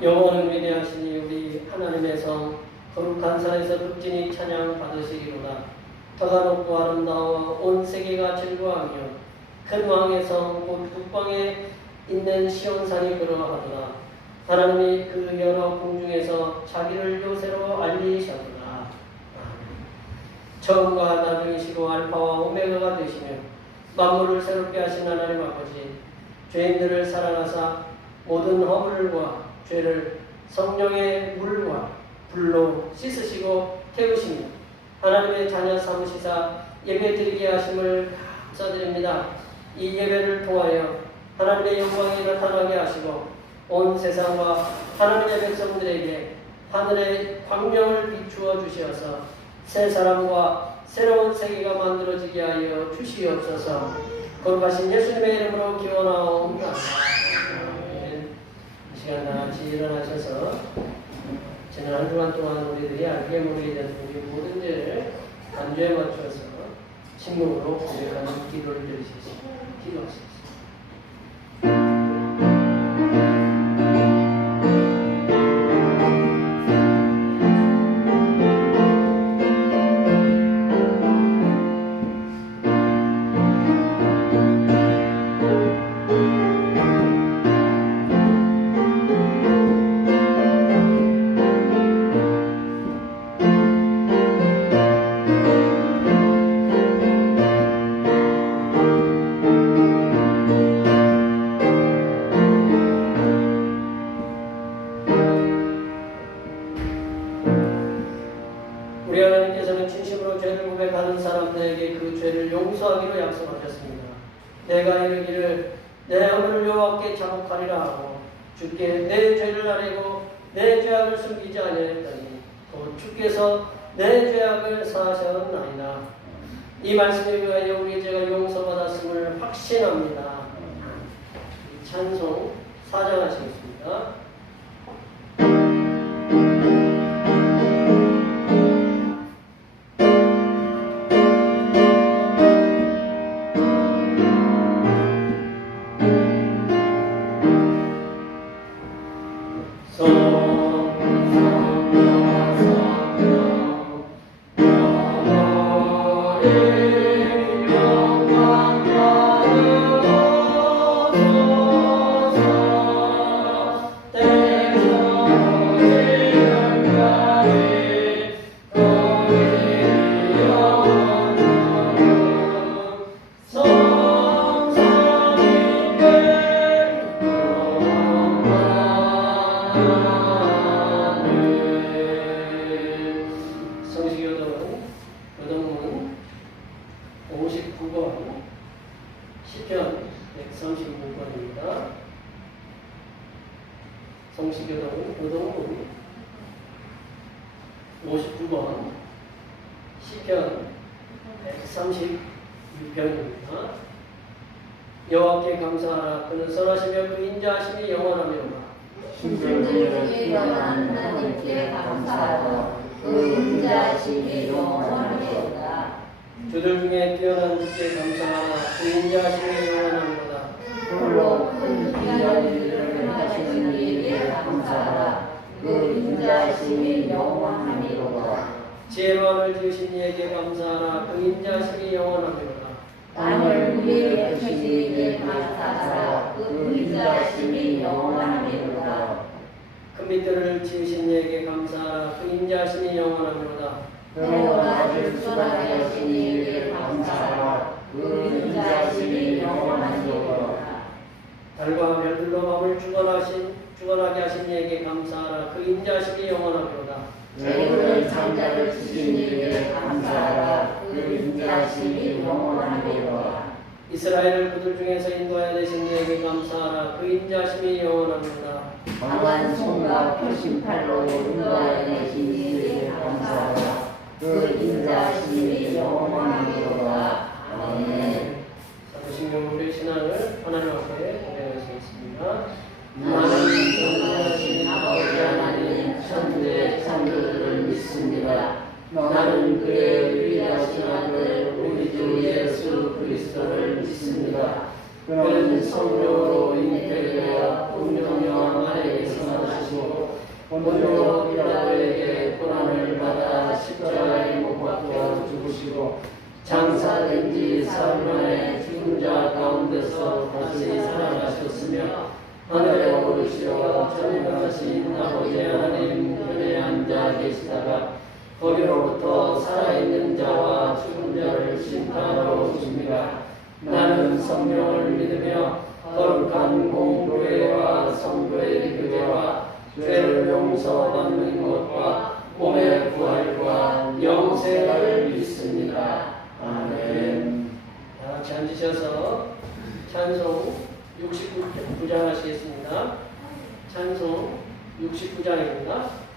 영원은 위대하시니 우리 하나님의 성 거룩한 산에서 극진히 찬양 받으시기로다. 터가 높고 아름다워 온 세계가 즐거워하며 큰 왕의 성 곧 북방에 있는 시온산이 그러하도다. 하나님이 그 여러 궁중에서 자기를 요새로 알리셨도다. 처음과 나중이시고 알파와 오메가가 되시며 만물을 새롭게 하신 하나님 아버지, 죄인들을 사랑하사 모든 허물과 죄를 성령의 물과 불로 씻으시고 태우시며 하나님의 자녀 삼으시사 예배드리게 하심을 감사드립니다. 이 예배를 통하여 하나님의 영광이 나타나게 하시고 온 세상과 하나님의 백성들에게 하늘의 광명을 비추어 주시어서 새 사람과 새로운 세계가 만들어지게 하여 주시옵소서. 거룩하신 예수님의 이름으로 기원하옵나이다. 이 시간 다 같이 일어나셔서 지난 한 주간 동안 우리들이 알게 모르게 된 우리 모든 죄를 간주에 맞춰서 침묵으로 고백하는 기도를 드리시겠습니다. 기도하십시오. 우리 하나님께서는 진심으로 죄를 고백하는 사람들에게 그 죄를 용서하기로 약속하셨습니다. 내가 이르기를 내 허물을 여호와께 자복하리라 하고 주께 내 죄를 아뢰고 내 죄악을 숨기지 아니하였더니 곧 주께서 내 죄악을 사하셨나이다. 이 말씀에 의하여 우리의 죄가 용서받았음을 확신합니다. 찬송 4장 하시겠습니다. 성시교독은 교독문 59번 시편 136편입니다. 여호와께 감사하라. 그는 선하시며 그 인자하심이 영원하미로다. 신들에게 뛰어난 하나님께 감사하라. 그 인자하심이 영원하미로다. 주들 중에 뛰어난 주께 감사하라. 그 인자하심이 영원하미로다. 홀로 큰 기업을 하시는 이에게 감사하라. 그 인자하심이 영원하미로다. 지혜로 하늘 지으신 이에게 감사하라. 그 인자하심이 영원하미로다. 땅을 위에 펴신 이에게 감사하라. 그 인자하심이 영원하미로다. 큰 빛들을 지으신 이에게 감사하라. 그 인자하심이 영원하미로다. 해와 달을 수하게 하신 이에게 감사하라. 그 인자하심이 영원하미로다. 달과 별들로 밤을 주관하게 하신 이에게 감사하라. 그 인자하심이 영원하미로다. 애굽을 장자를 주신 이에게 감사하라. 그 인자하심이 영원하미로다. 이스라엘을 그들 중에서 인도하여 되신 이에게 감사하라. 그 인자하심이 영원하미로다. 강한 손과 펴신 팔로 인도하여 내신 이에게 감사하라. 그 인자하심이 영원하미로다. 아멘. 사도신경으로의 신앙을 하나님 앞에 고백하시겠습니다. 나는 전능하신 아버지 하나님 천주의 창조주를 믿습니다. 나는 그의 유일하신 아들 우리 주 예수 그리스도를 믿습니다. 그는 성령으로 잉태되어 성령령 아래에서 나시고 본요 빌라도에게 고난을 받아 십자가에 못 박혀 죽으시고 장사된 지 사흘 만에 죽은 자 가운데서 다시 살아나셨으며 하늘에 오르시어 전능하신 아버지 하나님 편에 앉아 계시다가 거기로부터 살아있는 자와 죽은 자를 심판하러 오십니다. 나는 성령을 믿으며 거룩한 공교회와 성도의 교제와 죄를 용서받는 것과 몸의 부활과 영생을 믿습니다. 아멘. 다 같이 앉으셔서 찬송 69장 하시겠습니다. 찬송 69장입니다.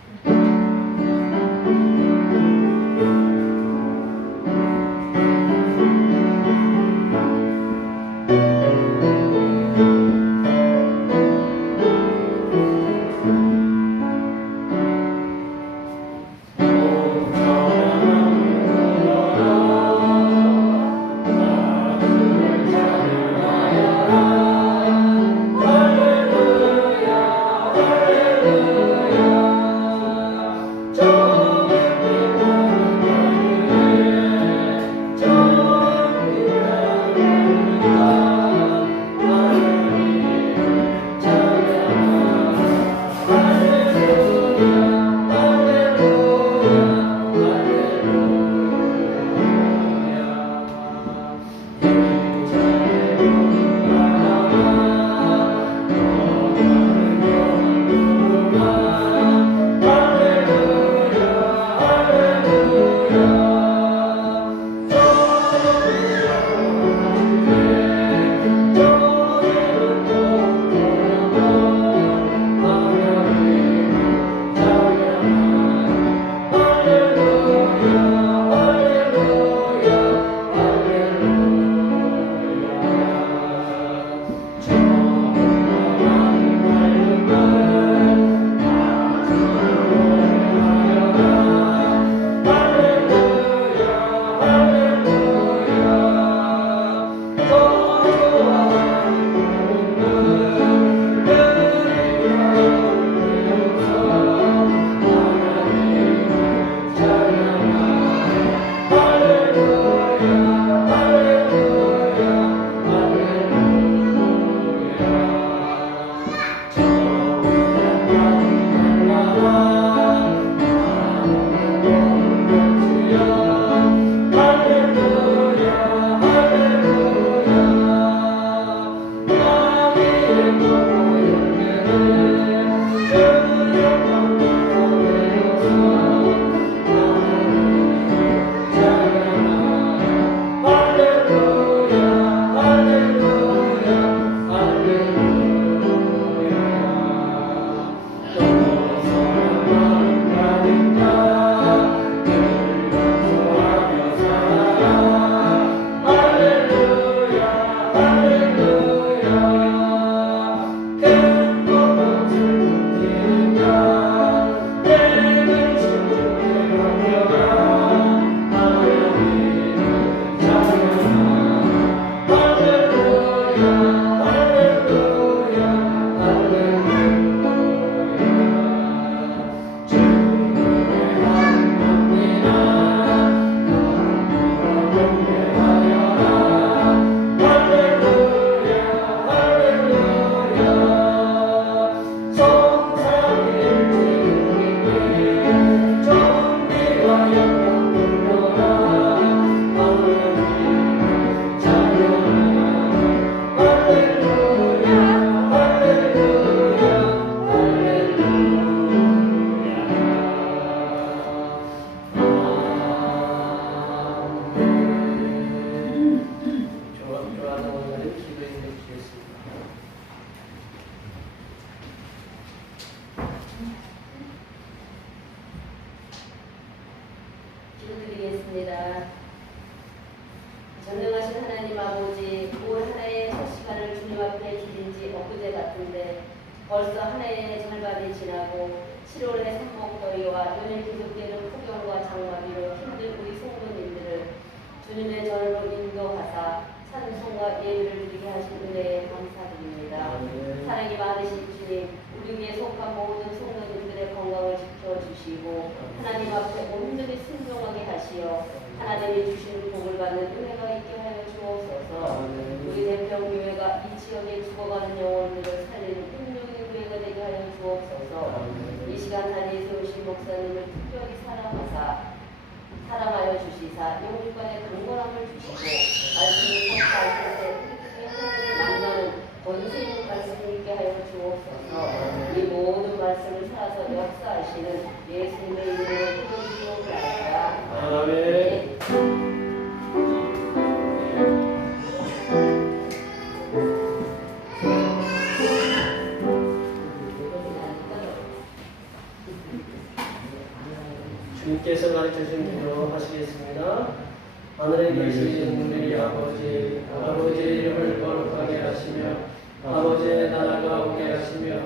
기도드리겠습니다. 전능하신 하나님 아버지, 올 한 해의 첫 시간을 주님 앞에 기린 지 엊그제 같은데 벌써 한 해의 절반이 지나고 7월의 산목더위와 연일 계속되는 폭염과 장마비로 힘든 우리 성도님들을 주님의 절로 인도하사 찬송과 예배를 드리게 하신 은혜에 감사드립니다. 사랑이 많으신 주님, 우리 위에 속한 모든 성도님들의 건강을 하나님 앞에 온전히 순종하게 하시어 하나님이 주시는 복을 받는 은혜가 있게 하여 주옵소서. 우리 대평교회가 이 지역에 죽어가는 영혼들을 살리는 운명의 교회가 되게 하여 주옵소서. 이 시간 자리에 세우신 목사님을 특별히 사랑하여 주시사 영육간의 강건함을 주시고 말씀을 선포할 때 우리 하나님을 만나는 권세 있는 말씀을 있게 하여 주옵소서. 이 모든 말씀을 살아서 역사하시는 예수님의 이름으로 기도드리옵나이다. 아멘. 주님께서 가르쳐주신 기도 하시겠습니다. 하늘에 계신 우리 아버지, 아버지의 이름을 거룩하게 하시며 아버지의 나라가 오게 하시며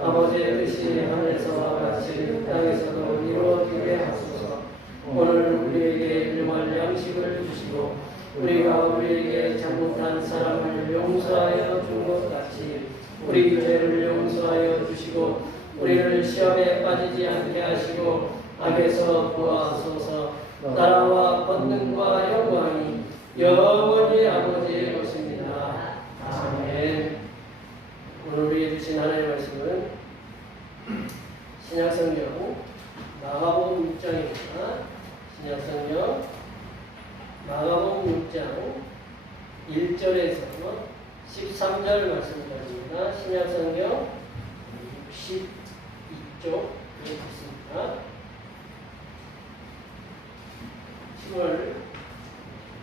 아버지의 뜻이 하늘에서와 같이 땅에서도 이루어지게 하소서. 오늘 우리에게 일용할 양식을 주시고 우리가 우리에게 잘못한 사람을 용서하여 준 것 같이 우리 죄를 용서하여 주시고 우리를 시험에 빠지지 않게 하시고 악에서 구하소서. 나라와 권능과 영광이 영원히 아버지의 것입니다. 아멘. 오늘 우리에게 주신 하나님의 말씀은 신약성경 마가복음 6장입니다. 신약성경 마가복음 6장 1절에서 13절 말씀드립니다. 신약성경 62쪽 있습니다.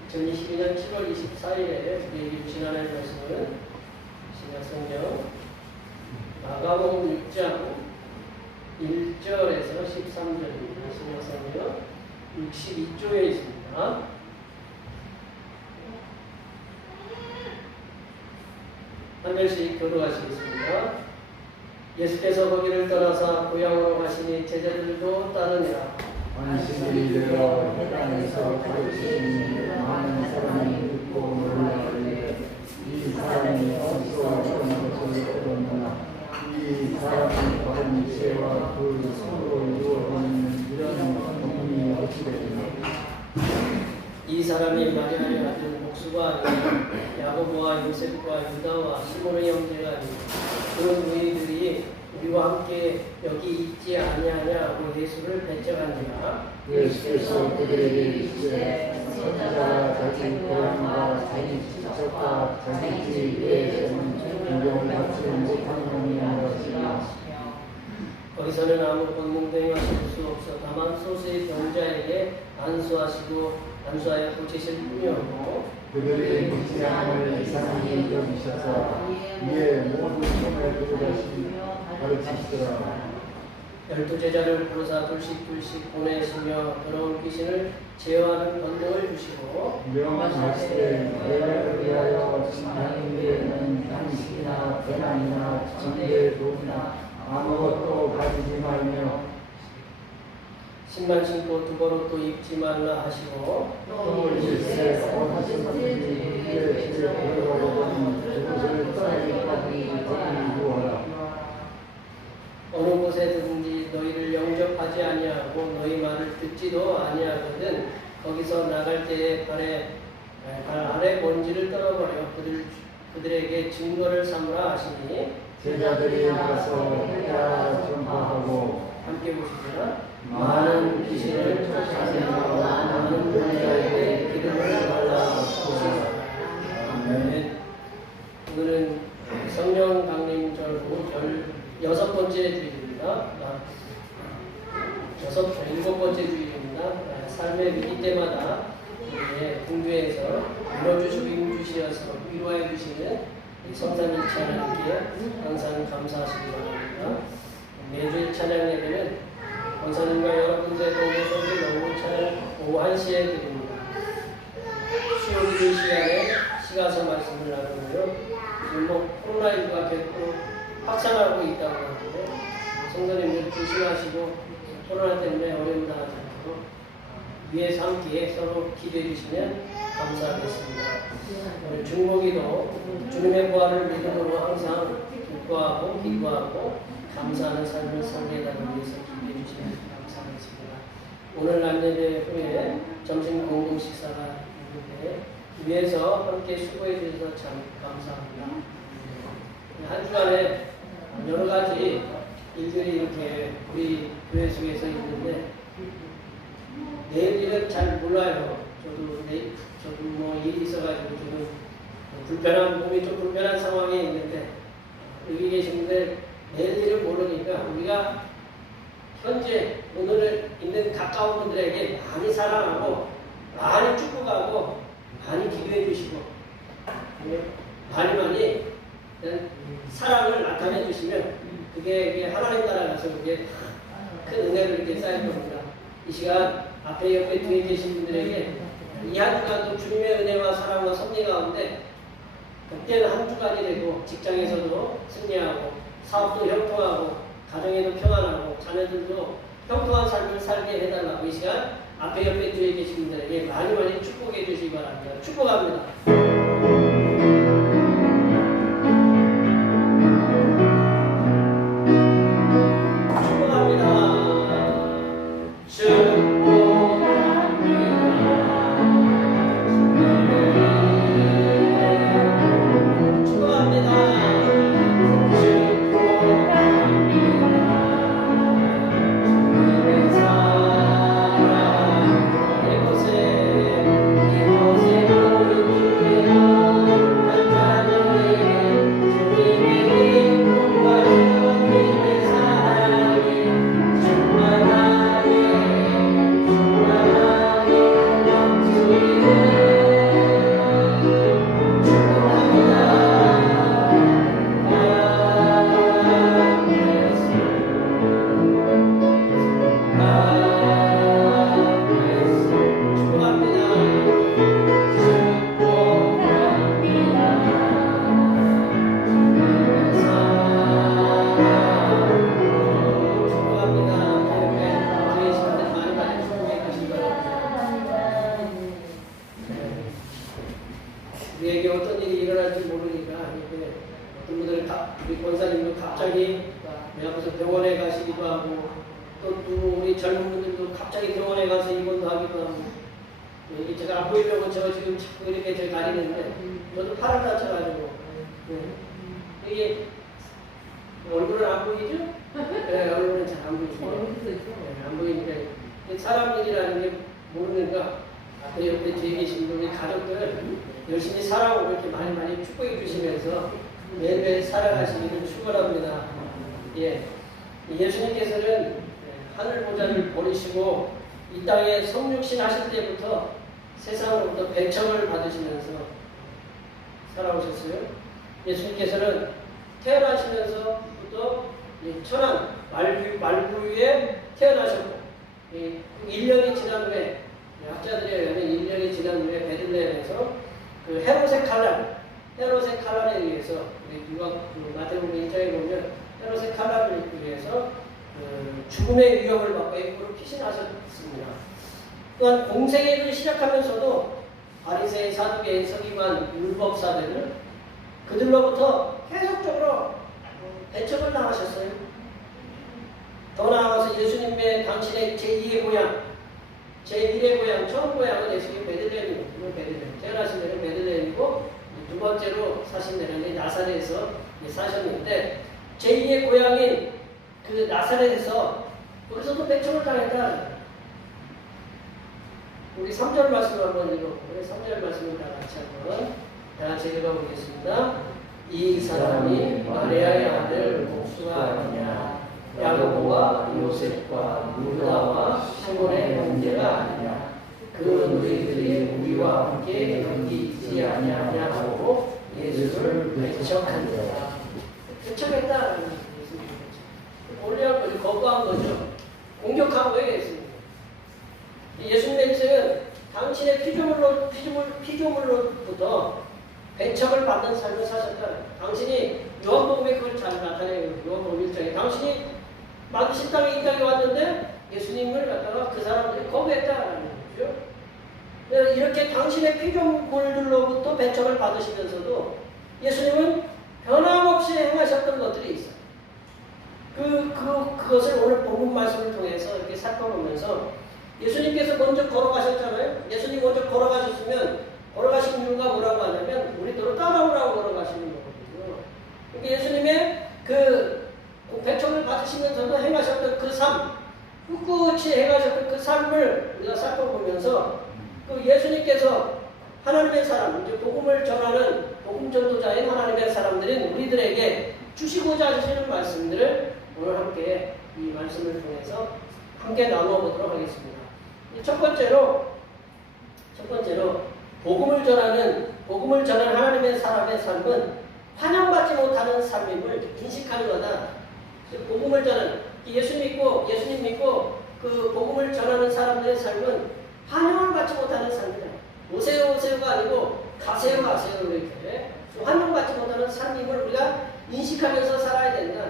2022년 7월 24일에 우리에게 주신 하나님의 말씀은 신약성경 마가복음 6장 1절에서 13절입니다. 신약성경 62쪽에 있습니다. 한 절씩 교도하시겠습니다. 예수께서 거기를 떠나사 고향으로 가시니 제자들도 따르니라. 안식일이 되어 회당에서 가르치시니 많은 사람이 듣고 놀라길래 이 사람이 어디서 그런 것을 들었느냐. 이 사람이 받은 죄와 그 손으로 이루어진 이런 공이 어찌 되느냐. 이 사람이 마리아의 아들 목수가 아니라 야고보와 요셉과 유다와 시몬의 형제가 아니라 그 너희들이 우리와 함께 여기 있지 아니하냐고 예수를 배척하니라. 예수께서 그들에게 이르시되 선지자가 자기 고향과 자기 친척과 자기 집에서는 존경받지 못하는 놈이 아니라. 거기서는 아무 권능도 행하실 수 없어 다만 소수의 병자에게 안수하여 고치실 뿐이었고 그들의 믿지함을 이상히 여기셔서 이에 모든 손을 가르치시더라. 12제자를 부르사 둘씩 보내시며 더러운 귀신을 제어하는 권능을 주시고 명하시되 너희를 위하여 신하는 데에는 양식이나 배낭이나 정대 돈이나 아무것도 가지지 말며 신발 신고 두벌옷도 입지 말라 하시고 똥을 질세 어디서든지 그의 집에 들어가거든 그곳을 떠나기까지 유하라. 어느 곳에든지 너희를 영접하지 아니하고 너희 말을 듣지도 아니하거든 거기서 나갈 때에 발 아래 먼지를 떨어버려 그들에게 증거를 삼으라 하시니 제자들이 나가서 회라 전파하고 함께 보시자. 많은 귀신을 쫓아내며 많은 병자에게 기름을 발라주시라. 아멘. 오늘은 성령 강림절로 6번째 주일입니다. 7번째 주일입니다. 삶의 위기 때마다 공주에서 위로하여 주시는 성삼일 찬양께 항상 감사하시기 바랍니다. 매주일 찬양 예배는 권사님과 여러분들의 도움에서 너무 찬양 오후 1시에 드립니다. 수요일 시간에 시가서 말씀을 나누고요. 지금 코로나19가 계속 확산하고 있다고 하는데 성도님들 조심하시고 코로나 때문에 어려움 당하지 않도록 위에서 함께 서로 기도해 주시면 감사하겠습니다. 우리 중보기도 주님의 부활을 믿음으로 항상 기도하고 감사하는 삶을 살게 해달라고 위해서 기도해 주시면 감사하겠습니다. 오늘 안예배 후에 점심 공동 식사가 있는데 위해서 함께 수고해 주셔서 참 감사합니다. 한 주간에 여러 가지 일들이 이렇게 우리 교회 속에서 있는데 내일 일은 잘 몰라요. 저도 뭐 일이 있어가지고 지금 몸이 좀 불편한 상황에 있는데 여기 계신 분들 내일 일을 모르니까 우리가 현재 오늘 있는 가까운 분들에게 많이 사랑하고 많이 축복하고 많이 기도해 주시고 많이 사랑을 나타내 주시면 그게 하나님 나라 가서 그게 큰 은혜로 이렇게 쌓일 겁니다. 이 시간 앞에 옆에 뒤에 계신 분들에게 이 한 주간도 주님의 은혜와 사랑과 섭리 가운데 복된 한 주간이 되고 직장에서도 승리하고 사업도 형통하고 가정에도 평안하고 자녀들도 형통한 삶을 살게 해달라고 이 시간 앞에 옆에 뒤에 계신 분들에게 많이 축복해 주시기 바랍니다. 축복합니다. 우리에게 어떤 일이 일어날지 모르니까 어떤 분들은 우리 권사님도 갑자기 내 앞에서 병원에 가시기도 하고 또 우리 젊은 분들도 갑자기 병원에 가서 입원도 하기도 하고 이게 제가 안 보이려고 저 지금 자꾸 이렇게 제가 가리는데 저도 팔을 다쳐가지고 이게 얼굴은 안 보이죠? 네, 얼굴은 잘 안 보이죠. 안 보이니까 사람들이라는 게 모르니까 앞에 옆에 뒤에 계신 우리 가족들 열심히 살아오고 이렇게 많이 축복해 주시면서 매일매일 살아가시기를 축원합니다. 예, 예수님께서는 하늘 보좌를 버리시고 이 땅에 성육신 하실 때부터 세상으로부터 배척을 받으시면서 살아오셨어요. 예수님께서는 태어나시면서부터 천한 말구유에 태어나셨고 1년이 지난 후에 학자들에 의하면 1년이 지난 후에 베들레헴에서 그 헤롯의 칼날에 의해서 우리 마태복음 1장에 보면 헤롯의 칼날을 위해서 죽음의 위협을 받고 애굽으로 피신하셨습니다. 또한 공생애를 시작하면서도 바리새인, 사두개인, 서기관, 율법사들은 그들로부터 계속적으로 배척을 당하셨어요. 더 나아가서 예수님의 당신의 제2의 고향, 제1의 고향, 처음 고향은 예수님 베들레헴입니다. 태어나신 데는 베들레헴이고 두 번째로 사신 데는 나사렛에서 사셨는데 제2의 고향인 그 나사렛에서 거기서도 배척을 당했다. 우리 3절 말씀을 한번 읽어보고요. 3절 말씀을 다 같이 읽어보겠습니다. 이 사람이 마리아의 아들 복수가 아니냐, 야고보와 요셉과 유다와 시몬의 형제가 아니냐, 그 너희들이 우리와 함께 여기 있지 아니하냐고 예수를 배척한다. 배척했다. 원래 거부한 거죠. 공격한 거예요, 예수님. 예수님의 인생은 당신의 피조물로부터 배척을 받는 삶을 사셨다. 당신이 요한복음에 그걸 잘 나타내요. 요한복음 1장에 당신이 만드신 땅에 이 땅에 왔는데 예수님을 갖다가 그 사람들이 거부했다라는 거죠. 이렇게 당신의 피조물들로부터 배척을 받으시면서도 예수님은 변함없이 행하셨던 것들이 있어요. 그것을 오늘 본문 말씀을 통해서 이렇게 살펴보면서 예수님께서 먼저 걸어가셨잖아요. 예수님 먼저 걸어가셨으면 걸어가신 이유가 뭐라고 하냐면 우리도 따라오라고 걸어가시는 거거든요. 그러니까 예수님의 그 배척을 받으시면서도 행하셨던 그 삶, 꿋꿋이 행하셨던 그 삶을 우리가 살펴보면서 그 예수님께서 하나님의 사람, 이제 복음을 전하는 복음 전도자인 하나님의 사람들인 우리들에게 주시고자 하시는 말씀들을 오늘 함께 이 말씀을 통해서 함께 나누어 보도록 하겠습니다. 첫 번째로 복음을 전하는 하나님의 사람의 삶은 환영받지 못하는 삶임을 인식하는 거다. 복음을 전하는 예수님 믿고 그 복음을 전하는 사람들의 삶은 환영을 받지 못하는 삶이다. 오세요가 아니고 가세요 이렇게 환영받지 못하는 삶임을 우리가 인식하면서 살아야 된다.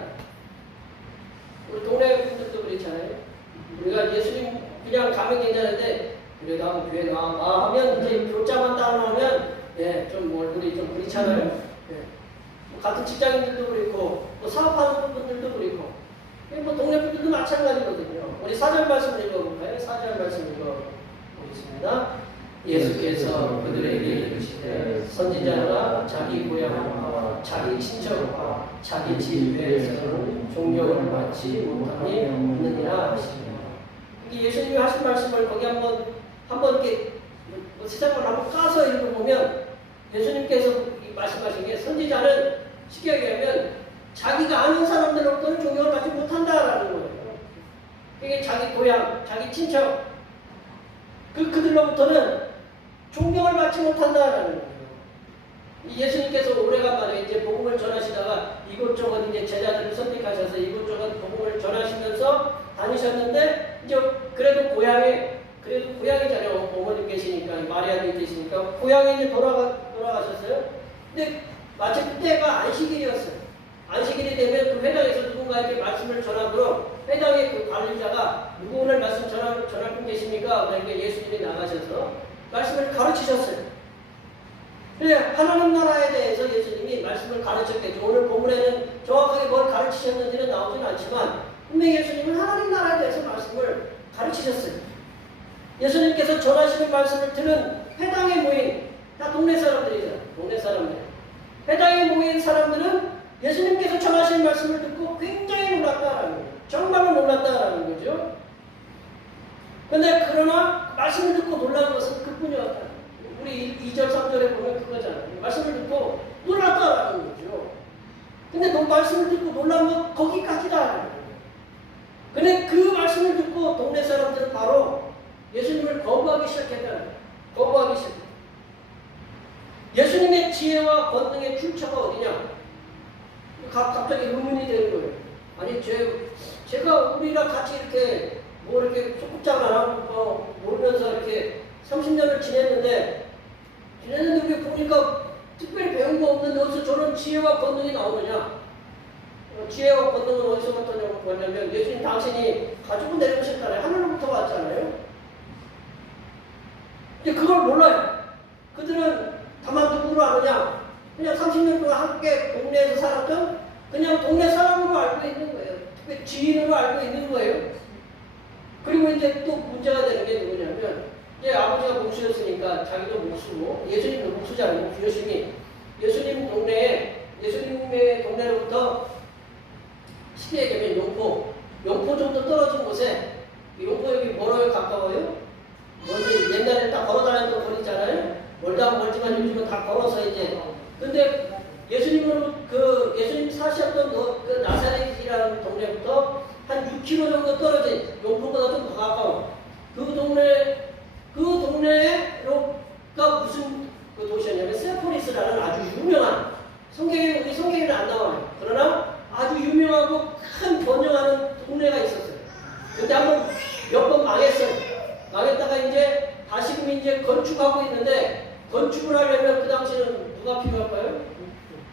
우리 동네 분들도 그렇잖아요. 우리가 예수님 그냥 가면 괜찮은데 그래 나 교회 나와 하면 이제 교자만 따라오면 좀 얼굴이 좀 그렇잖아요. 뭐 같은 직장인들도 그렇고 뭐 사업하는 분들도 그렇고 뭐 동네 분들도 마찬가지거든요. 우리 4절 말씀 읽어볼까요? 4절 말씀 읽어보겠습니다. 예수께서 그들에게 이르시되 선지자가 자기 고향과 자기 친척과 자기 집에서는 존경을 받지 못함이 없느니라 하시니라. 예수님이 하신 말씀을 거기 한번 이렇게 세상을 한번 까서 읽어보면 예수님께서 말씀하신 게 선지자는 쉽게 얘기하면 자기가 아는 사람들로부터는 존경을 받지 못한다라는 거예요. 그게 자기 고향, 자기 친척 그들로부터는 존경을 받지 못한다라는 거예요. 예수님께서 오래간만에 이제 복음을 전하시다가 이곳저곳 이제 제자들을 선택하셔서 이곳저곳 복음을 전하시면서 다니셨는데 이제 그래도 고향이잖아요. 어머님 계시니까 마리아님 계시니까 고향에 이제 돌아가셨어요. 근데 마침 그때가 안식일이었어요. 안식일이 되면 그 회당에서 누군가에게 말씀을 전하도록 회당의 그 관리자가 누구 오늘 말씀 전할 분 계십니까? 그러니까 예수님이 나가셔서 말씀을 가르치셨어요. 그래 하나님 나라에 대해서 예수님이 말씀을 가르쳤겠죠. 오늘 본문에는 정확하게 뭘 가르치셨는지는 나오진 않지만 분명히 예수님은 하나님 나라에 대해서 말씀을 가르치셨어요. 예수님께서 전하시는 말씀을 들은 회당에 모인 다 동네 사람들이잖아요. 동네 사람들. 회당에 모인 사람들은 예수님께서 전하시는 말씀을 듣고 굉장히 놀랐다라는 거예요. 정말로 놀랐다라는 거죠. 근데 그러나 말씀을 듣고 놀란 것은 그뿐이었다. 우리 2절 3절에 보면 그거잖아요. 말씀을 듣고 놀랐다라는 거죠. 근데 말씀을 듣고 놀란 것 거기까지다. 근데 그 말씀을 듣고 동네 사람들은 바로 예수님을 거부하기 시작했다. 거부하기 시작했다. 예수님의 지혜와 권능의 출처가 어디냐? 갑자기 의문이 되는 거예요. 아니 제가 우리랑 같이 이렇게 이렇게 소꿉장을 하고 놀면서 이렇게 30년을 지냈는데 우리 보니까 특별히 배운 거 없는데 어디서 저런 지혜와 권능이 나오느냐? 지혜와 권능은 어디서 왔냐고 보냐면 예수님 당신이 가지고 내려오셨잖아요. 하늘로부터 왔잖아요. 근데 그걸 몰라요. 그들은 다만 누구로 아느냐? 그냥 30년 동안 함께 동네에서 살았던 그냥 동네 사람으로 알고 있는 거예요. 특별히 지인으로 알고 있는 거예요. 그리고 이제 또 문제가 되는 게 누구냐면 이제 아버지가 목수였으니까 자기도 목수고 예수님도 목수잖아요. 열심히 예수님의 동네로부터 쉽게 얘기하면 용포 정도 떨어진 곳에 용포 여기 멀어요? 가까워요? 먼저 옛날에 딱 걸어다녔던 거리잖아요. 멀다고 멀지만 요즘은 다 걸어서 이제 근데 예수님 사셨던 그 나사렛이라는 동네부터 한 6km 정도 떨어진 용포보다 좀 더 가까워. 그 동네가 무슨 그 도시였냐면 세포리스라는 아주 유명한 우리 성경에는 안 나와요. 그러나 아주 유명하고 큰 번영하는 동네가 있었어요. 근데 한번 몇 번 망했어요. 망했다가 이제 다시금 이제 건축하고 있는데 건축을 하려면 그 당시에는 누가 필요할까요?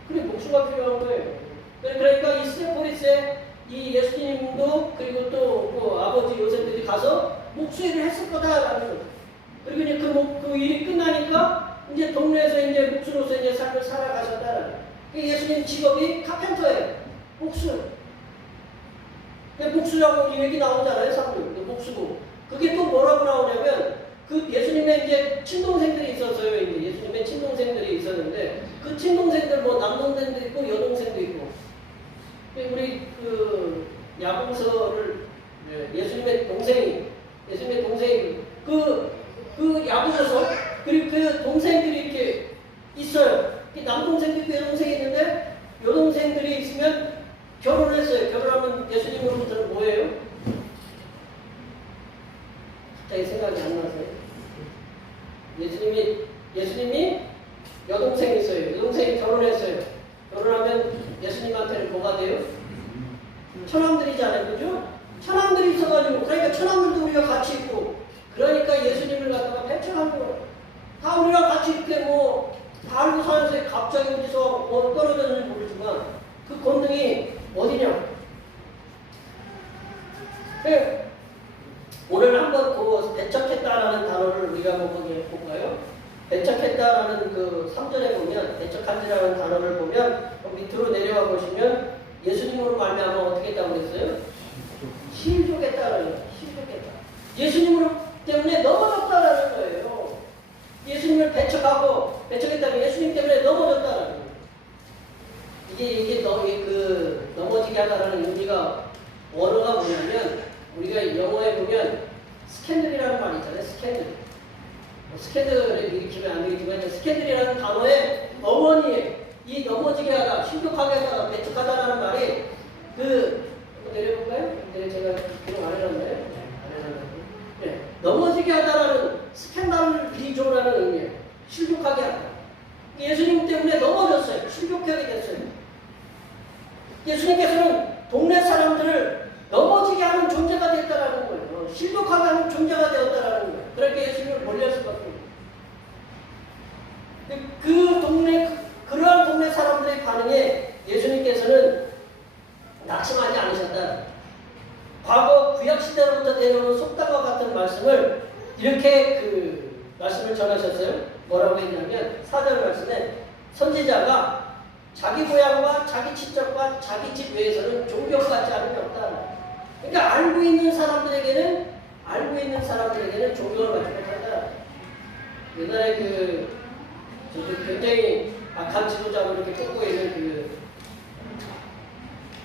그래 목수가 필요한 거예요. 그러니까 이 세포리스에 이 예수님도 그리고 또 그 아버지 요셉들이 가서 목수일을 했을 거다라는 거죠. 그리고 이제 그 일이 끝나니까 이제 동네에서 이제 목수로서 이제 삶을 살아가셨다라는. 예수님 직업이 카펜터예요. 목수. 복수라고 얘기 나오잖아요, 사모님. 복수고. 그게 또 뭐라고 나오냐면, 그 예수님의 이제 친동생들이 있었어요. 이제 예수님의 친동생들이 있었는데, 그 친동생들 뭐 남동생도 있고 여동생도 있고. 우리 그 야고보서를 예수님의 동생이 그 야고보서 그리고 그 동생들이 이렇게 있어요. 남동생도 있고 여동생이 있는데 여동생들이 있으면 결혼을 했어요. 결혼하면 예수님으로부터는 뭐예요? 갑자기 생각이 안 나세요? 예수님이 여동생이 있어요. 여동생이 결혼했어요. 결혼하면 예수님한테는 뭐가 돼요? 처남들이잖아요. 그죠? 처남들이 있어가지고, 그러니까 처남들도 우리가 같이 있고, 그러니까 예수님을 갖다가 배척하는 거예요. 다 우리랑 같이 이렇게 다 알고 사는데 갑자기 어디서 떨어졌는지 모르지만, 그 권능이 어디냐? 네. 오늘 한번 그 배척했다라는 단어를 우리가 한번 볼까요? 배척했다라는 그 3절에 보면, 배척한지라는 단어를 보면, 밑으로 내려와 보시면, 예수님으로 말미암아 어떻게 했다고 그랬어요? 실족했다라는 거예요. 실족했다. 예수님으로 때문에 넘어졌다라는 거예요. 예수님을 배척했다면 예수님 때문에 넘어졌다라는 거예요. 이게 넘어지게 하다라는 의미가 원어가 뭐냐면, 우리가 영어에 보면 스캔들이라는 말이 있잖아요. 스캔들. 스캔들을 일으키면 안 되겠지만, 스캔들이라는 단어의 어원이에요. 이 넘어지게 하다, 신격하게 하다, 배척하다라는 말이 내려볼까요? 제가 기록 안 해놨나요? 네. 넘어지게 하다라는 스캔들 비조라는 의미예요. 실족하게 하다. 예수님 때문에 넘어졌어요. 실족하게 됐어요. 예수님께서는 동네 사람들을 넘어지게 하는 존재가 됐다라는 거예요. 실족하게 하는 존재가 되었다라는 거예요. 그러니까 예수님을 멀리할 수밖에 없어요. 그러한 동네 사람들의 반응에 예수님께서는 낙심하지 않으셨다. 과거 구약시대로부터 내려오는 속담과 같은 말씀을 이렇게 말씀을 전하셨어요. 뭐라고 했냐면 4절 말씀에 선지자가 자기 고향과 자기 친척과 자기 집 외에서는 존경받지 않음이 없다. 그러니까 알고 있는 사람들에게는 존경을 받지 못한다. 옛날에 굉장히 악한 지도자로 이렇게 꼽고 있는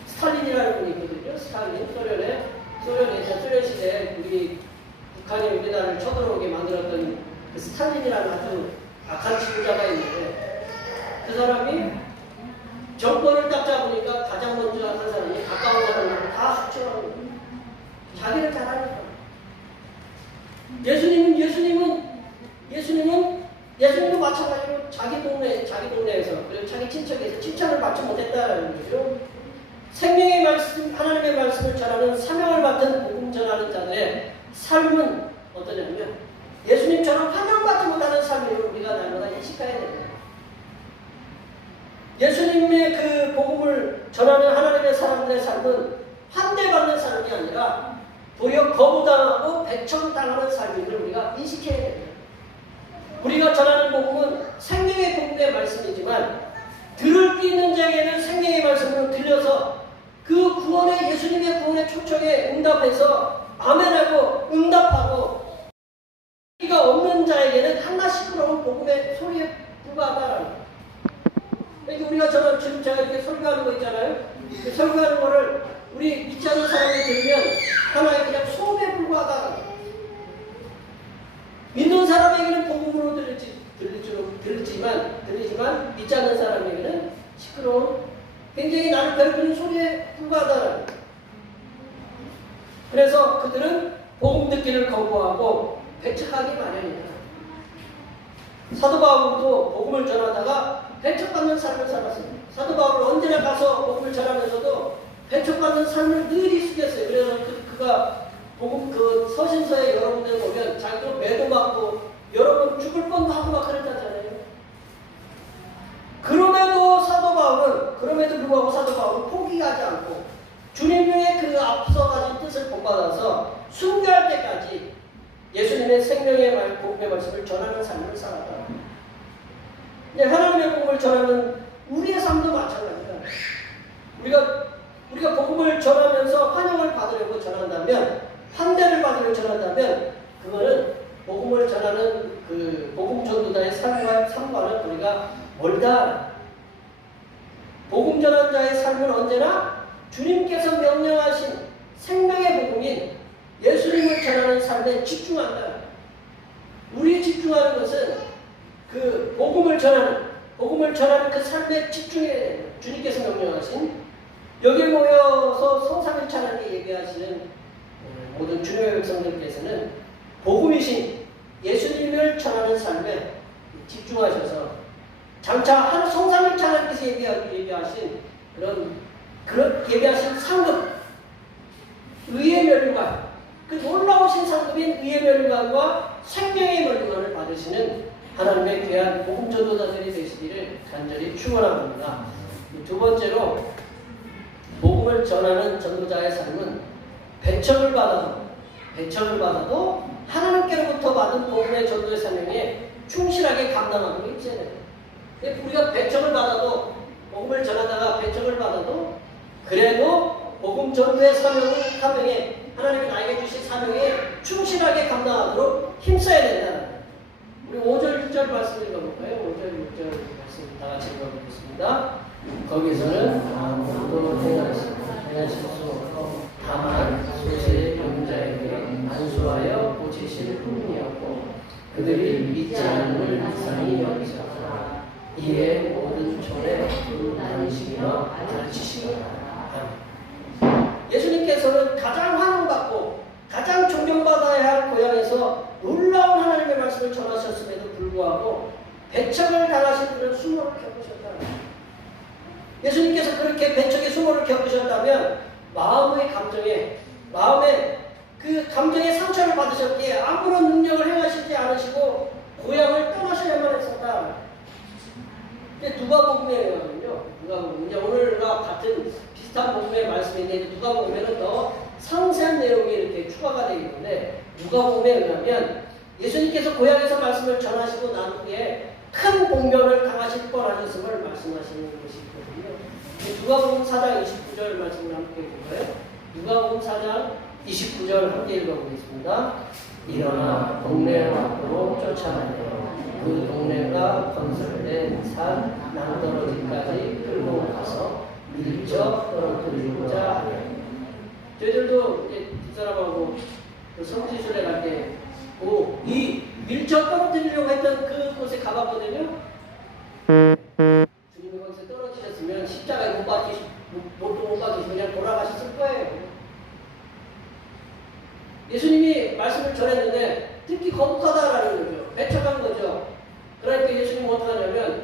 스탈린이라는 분이 있거든요. 스탈린, 소련 시대에 북한이 우리나라를 쳐들어오게 만들었던 그 스탈린이라는 아주 악한 지도자가 있는데, 그 사람이 정권을 딱 잡으니까 가장 먼저 한 사람이 가까운 사람을 다 숙청하는 거예요. 자기를 잘하니까. 예수님도 마찬가지로 자기 동네에서, 그리고 자기 친척에서 칭찬을 받지 못했다는 거죠. 생명의 말씀, 하나님의 말씀을 전하는 사명을 받은 복음 전하는 자들의 삶은 어떠냐면, 예수님처럼 환영받지 못하는 삶을 우리가 날마다 인식해야 됩니다. 예수님의 그 복음을 전하는 하나님의 사람들의 삶은 환대받는 삶이 아니라 도리어 거부당하고 배척당하는 삶임을 우리가 인식해야 됩니다. 우리가 전하는 복음은 생명의 복음의 말씀이지만, 들을 수 있는 자에게는 생명의 말씀으로 들려서 그 구원의, 예수님의 구원의 초청에 응답해서 아멘하고 응답하고, 우리가 없는 자에게는 하나씩 시끄러운 복음의 소리에 불과하다라는 거예요. 그러니까 우리가 지금 제가 이렇게 설교하는 거 있잖아요. 그 설교하는 거를 우리 믿지 않는 사람이 들으면 하나의 그냥 소음에 불과하다라는 거예요. 믿는 사람에게는 복음으로 들리지만 믿지 않는 사람에게는 시끄러운, 굉장히 나를 괴롭히는 소리에 불과하다라는 거예요. 그래서 그들은 복음 듣기를 거부하고 배척하기 마련이다. 사도 바울도 복음을 전하다가 배척받는 삶을 살았습니다. 사도 바울은 언제나 가서 복음을 전하면서도 배척받는 삶을 늘 익숙했어요. 그래서 그가 복음 서신서에 여러분들 보면 자기도 매도 맞고 여러 번 죽을 뻔도 하고 막 그랬다잖아요. 그럼에도 불구하고 사도 바울은 포기하지 않고 주님의 그 앞서 가진 뜻을 본받아서 순교할 때까지 예수님의 생명의 복음의 말씀을 전하는 삶을 살았다. 하나님의 복음을 전하는 우리의 삶도 마찬가지다. 우리가 우리가 복음을 전하면서 환영을 받으려고 전한다면, 환대를 받으려고 전한다면, 그거는 복음을 전하는 그 복음 전도자의 삶과는 우리가 멀다. 복음 전한 자의 삶은 언제나 주님께서 명령하신 생명의 복음인 예수님을 전하는 삶에 집중한다. 우리 집중하는 것은 그 복음을 전하는 그 삶에 집중해야 돼요. 주님께서 명령하신, 여기 모여서 성삼일체 하나님께 예배하시는 모든 주님의 백성들께서는 복음이신 예수님을 전하는 삶에 집중하셔서 장차 성삼일체 하나님께서 예배하신 그런 예배하신 상급, 의의 멸류관, 그 놀라우신 상급인 의의 멸류관과 생명의 멸류관을 받으시는 하나님의 귀한 복음 전도자들이 되시기를 간절히 축원합니다. 두 번째로, 복음을 전하는 전도자의 삶은 배척을 받아도 하나님께로부터 받은 복음의 전도의 사명에 충실하게 감당하고 있어야 돼요. 우리가 배척을 받아도, 복음을 전하다가 배척을 받아도, 그래도 복음 전도의 사명에, 하나님이 나에게 주신 사명에 충실하게 감당하도록 힘써야 된다. 우리 5절 6절 말씀 읽어볼까요? 5절 6절 말씀 다 같이 읽어보겠습니다. 거기서는 아무도 행하실 수 없고 다만 소수의 병자에게 안수하여 고치실 뿐이었고 그들이 믿지 않음을 이상히 여기셨더라. 이에 모든 촌에 다니시며 가르치시더라. 예수님께서는 가장 환영받고 가장 존경받아야 할 고향에서 놀라운 하나님의 말씀을 전하셨음에도 불구하고 배척을 당하신 그런 수모를 겪으셨다. 예수님께서 그렇게 배척의 수모를 겪으셨다면 마음의 그 감정의 상처를 받으셨기에 아무런 능력을 행하시지 않으시고 고향을 떠나셔야만 했었다. 누가복음에 의하면요, 오늘과 같은 비슷한 복음의 말씀이 있는데 누가복음에는 더 상세한 내용이 이렇게 추가가 되어 있는데, 누가복음에 의하면 예수님께서 고향에서 말씀을 전하시고 난 후에 큰 봉변을 당하실 뻔하셨음을 말씀하시는 것이 있거든요. 누가복음 4장 29절 말씀을 함께 볼까요? 누가복음 4장 29절 함께 읽어보겠습니다. 일어나 동네 밖으로 쫓아가며 그 동네가 건설된 산 낭떠러지까지 끌고 가서 밀접 떨어뜨리고자 하여. 저희들도 이제 뒷사람하고 그 성지순례 갈 때 이 밀접 떨어뜨리려고 했던 그곳에 가봤거든요. 주님이 거기서 떨어지셨으면 십자가에 못 박히시고 그냥 돌아가셨을 거예요. 예수님이 말씀을 전했는데 듣기 거북하다라는 거죠. 배척한 거죠. 그러니까 예수님은 어떻게 하냐면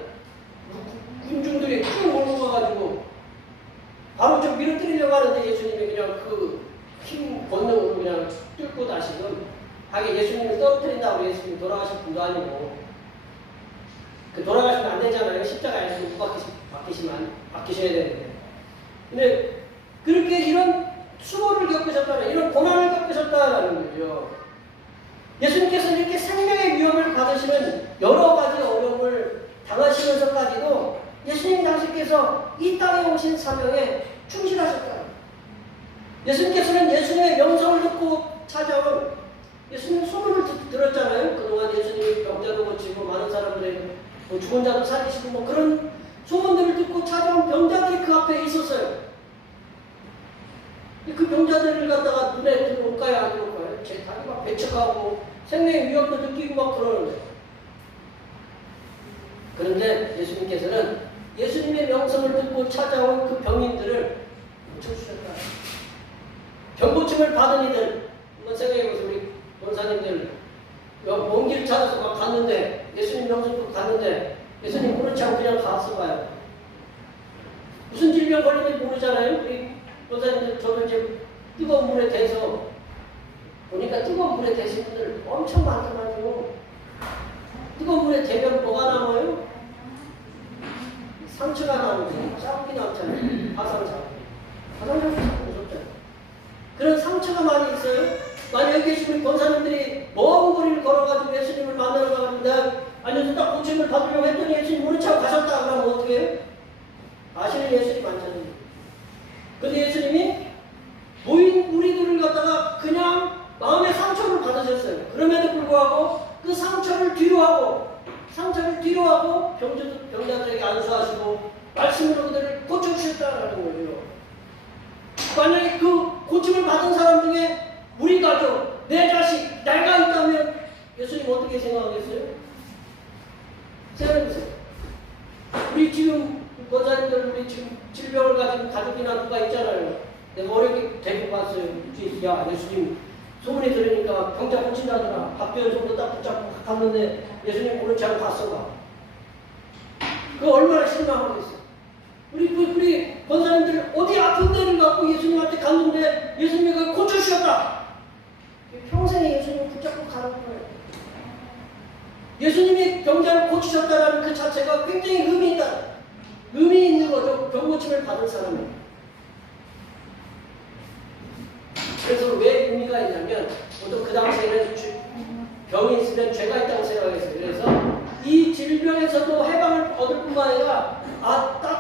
군중들이 쭉 몰고 가가지고 바로 좀 밀어뜨리려고 하는데 예수님이 그냥 그 힘 권능으로 그냥 뚫고 다시금 하게 예수님을 떨어뜨린다고 예수님이 돌아가실 분도 아니고, 그 돌아가시면 안 되잖아요. 십자가에서 못 박히셔야 되는데. 근데 그렇게 이런 수고를 겪으셨다는, 이런 고난을 겪으셨다는 거죠. 예수님께서 이렇게 생명의 위험을 받으시는 여러 가지 어려움을 당하시면서까지도 예수님 당시께서 이 땅에 오신 사명에 충실하셨다. 예수님께서는 예수님의 명성을 듣고 찾아온, 예수님 소문을 들었잖아요. 그동안 예수님이 병자도 고치고 많은 사람들의 죽은 자도 살리시고 그런 소문들을 듣고 찾아온 병자들이 그 앞에 있었어요. 그 병자들을 갖다가 눈에 들어올까요? 안 들어올까요? 자기 막 배척하고 생명의 위협도 느끼고 막 그러는데, 그런데 예수님께서는 예수님의 명성을 듣고 찾아온 그 병인들을 고쳐주셨다. 병고침을 받은 이들, 한번 생각해보세요. 우리 권사님들 먼 길 찾아서 막 갔는데, 예수님 명성 듣고 갔는데 예수님 그렇지 않고 그냥 갔어 봐요. 무슨 질병 걸리는지 모르잖아요. 우리 권사님들, 저도 이제 뜨거운 물에 대서 보니까 뜨거운 물에 대신 분들 엄청 많더라고요. 뜨거운 물에 대면 뭐가 남아요? 상처가 나오고 자국이 남잖아요. 화상 자국이 무섭잖아요. 그런 상처가 많이 있어요. 만약 여기 계신 우리 권사님들이 먼 거리를 걸어가지고 예수님을 만나러 가가지고 내가 아니면 딱 고침을 받으려고 했더니 예수님 모른 척 가셨다 그러면 어떻게 해요? 아시는 예수님 많잖아요. 근데 예수님이 모인 무리들을 갖다가 그냥 마음의 상처를 받으셨어요. 그럼에도 불구하고 그 상처를 뒤로하고 병자들에게 안수하시고 말씀으로 그들을 고쳐주셨다는 거예요. 만약에 그 고침을 받은 사람 중에 우리 가족, 내 자식, 내가 있다면 예수님 어떻게 생각하겠어요? 생각해보세요. 우리 지금 권사님들 우리 지금 질병을 가진 가족이나 누가 있잖아요. 내가 어렵게 데리고 갔어요. 야 예수님 소문이 들으니까 병자 고친다더라. 박병 정도 딱 붙잡고 갔는데 예수님 오늘 잘 갔어 가. 그 얼마나 실망하겠어. 우리 권사님들 어디 아픈 데를 갖고 예수님한테 갔는데 예수님이 그걸 고쳐주셨다. 평생에 예수님을 붙잡고 가는 거예요. 예수님이 병자를 고치셨다는 그 자체가 굉장히 의미 있는 거죠. 병 고침을 받은 사람은. 그래서 왜 의미가 있냐면 보통 그 당시에는 병이 있으면 죄가 있다고 생각했어요. 그래서 이 질병에서도 해방을 얻을 뿐만 아니라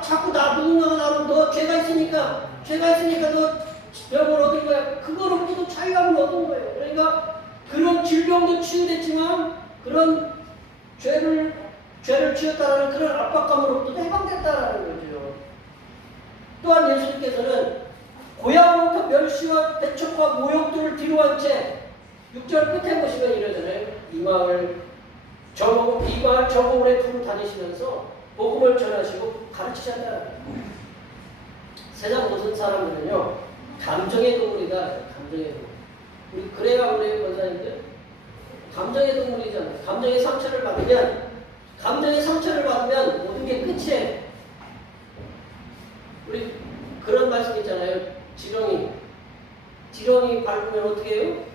자꾸 누군가가 나면 너 죄가 있으니까 너 병을 얻을 거야. 그거로부터도 자유감을 얻은 거예요. 그러니까 그런 질병도 치유됐지만 그런 죄를 지었다라는 그런 압박감으로부터 해방됐다라는 거죠. 또한 예수님께서는 고향으로부터 멸시와 배척과 모욕들을 뒤로한 채 6절 끝에 보시면 이러잖아요. 이 마을 저 고을에 두루 다니시면서 복음을 전하시고 가르치셨다. 세상 모든 사람들은요 감정의 동물이다. 감정의 동물. 우리 그래야 우리 권사님들 감정의 동물이잖아요. 감정의 상처를 받으면 모든 게 끝이에요. 우리 그런 말씀 있잖아요. 지렁이 밟으면 어떻게 해요?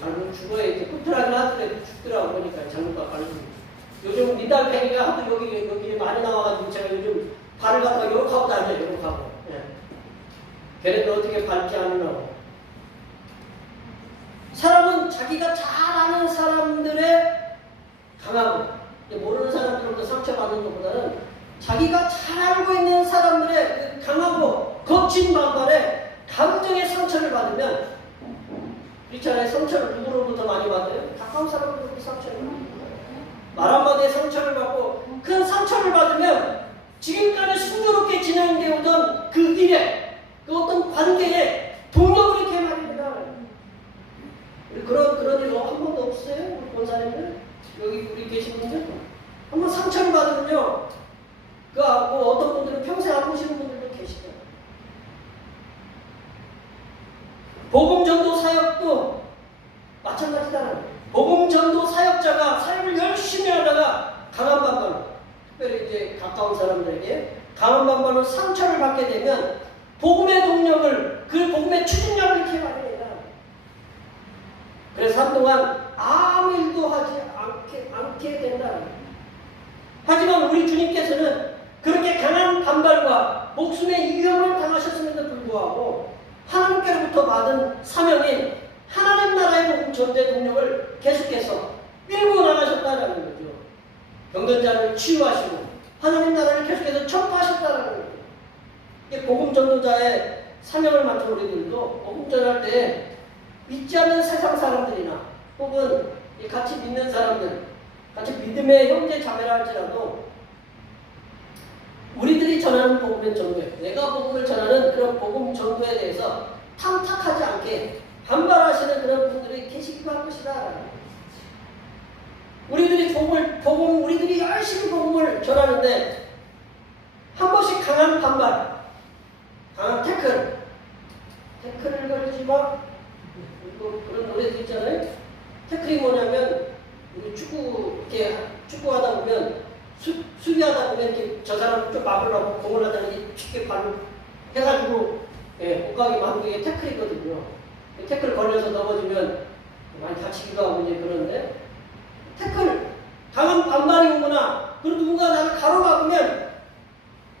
밟으면 죽어야 이제 끄트라기 하더라도 죽더라고 보니까 장갑 밟으면. 요즘 미달팽이가 하도 여기 많이 나와가지고 제가 요즘 발을 갖다가 이렇게 하고 다녀요. 이렇게 하고. 걔네들 어떻게 밟지 않으려고. 사람은 자기가 잘 아는 사람들의 강하고 모르는 사람들로부터 상처받는 것보다는 자기가 잘 알고 있는 사람들의 강하고 거친 반발에 감정의 상처를 받으면 그렇잖아요. 상처를 누구로부터 많이 받아요? 가까운 사람들로부터 상처를 받아요. 말 한마디에 상처를 받고 그 상처를 받으면 지금까지 순조롭게 진행되어 오던 그 일에 그 어떤 관계에 동력을 이렇게 말입니다. 그런 일 한 번도 없어요? 우리 권사님들? 여기 우리 계신 분들? 한번 상처를 받으면요. 어떤 분들은 평생 안 보시는 분들도 계시죠. 복음 전도 사역도 마찬가지다. 복음 전도 사역자가 사역을 열심히 하다가 강한 반발로, 특별히 이제 가까운 사람들에게 강한 반발로 상처를 받게 되면 복음의 동력을, 그 복음의 추진력을 이렇게 말합니다. 그래서 한동안 아무 일도 하지 않게 된다. 하지만 우리 주님께서는 그렇게 강한 반발과 목숨의 위험을 당하셨음에도 불구하고 하나님께로부터 받은 사명인 하나님 나라의 복음 전대 동력을 계속해서 밀고 나가셨다는 거죠. 병든 자를 치유하시고 하나님 나라를 계속해서 전파하셨다는 거죠. 이게 복음 전도자의 사명을 맡은 우리들도 복음 전할 때 믿지 않는 세상 사람들이나 혹은 같이 믿는 사람들, 같이 믿음의 형제 자매라 할지라도 우리들이 전하는 복음의 전도에, 내가 복음을 전하는 그런 복음 전도에 대해서 탐탁하지 않게 반발하시는 그런 분들이 계시기도 할 것이다. 우리들이 열심히 복음을 전하는데 한 번씩 강한 반발, 강한 태클을 걸지 마. 그런 노래도 있잖아요. 태클이 뭐냐면 우리 축구하다 보면 수비하다 보면 이렇게 저 사람 좀 막으려고 공을 하다 쉽게 발로 해가지고 못 가게 막는 게 태클이거든요. 태클 걸려서 넘어지면 많이 다치기도 하고 이제 그런데 태클 강한 반발이 오거나 그리고 누군가 나를 가로막으면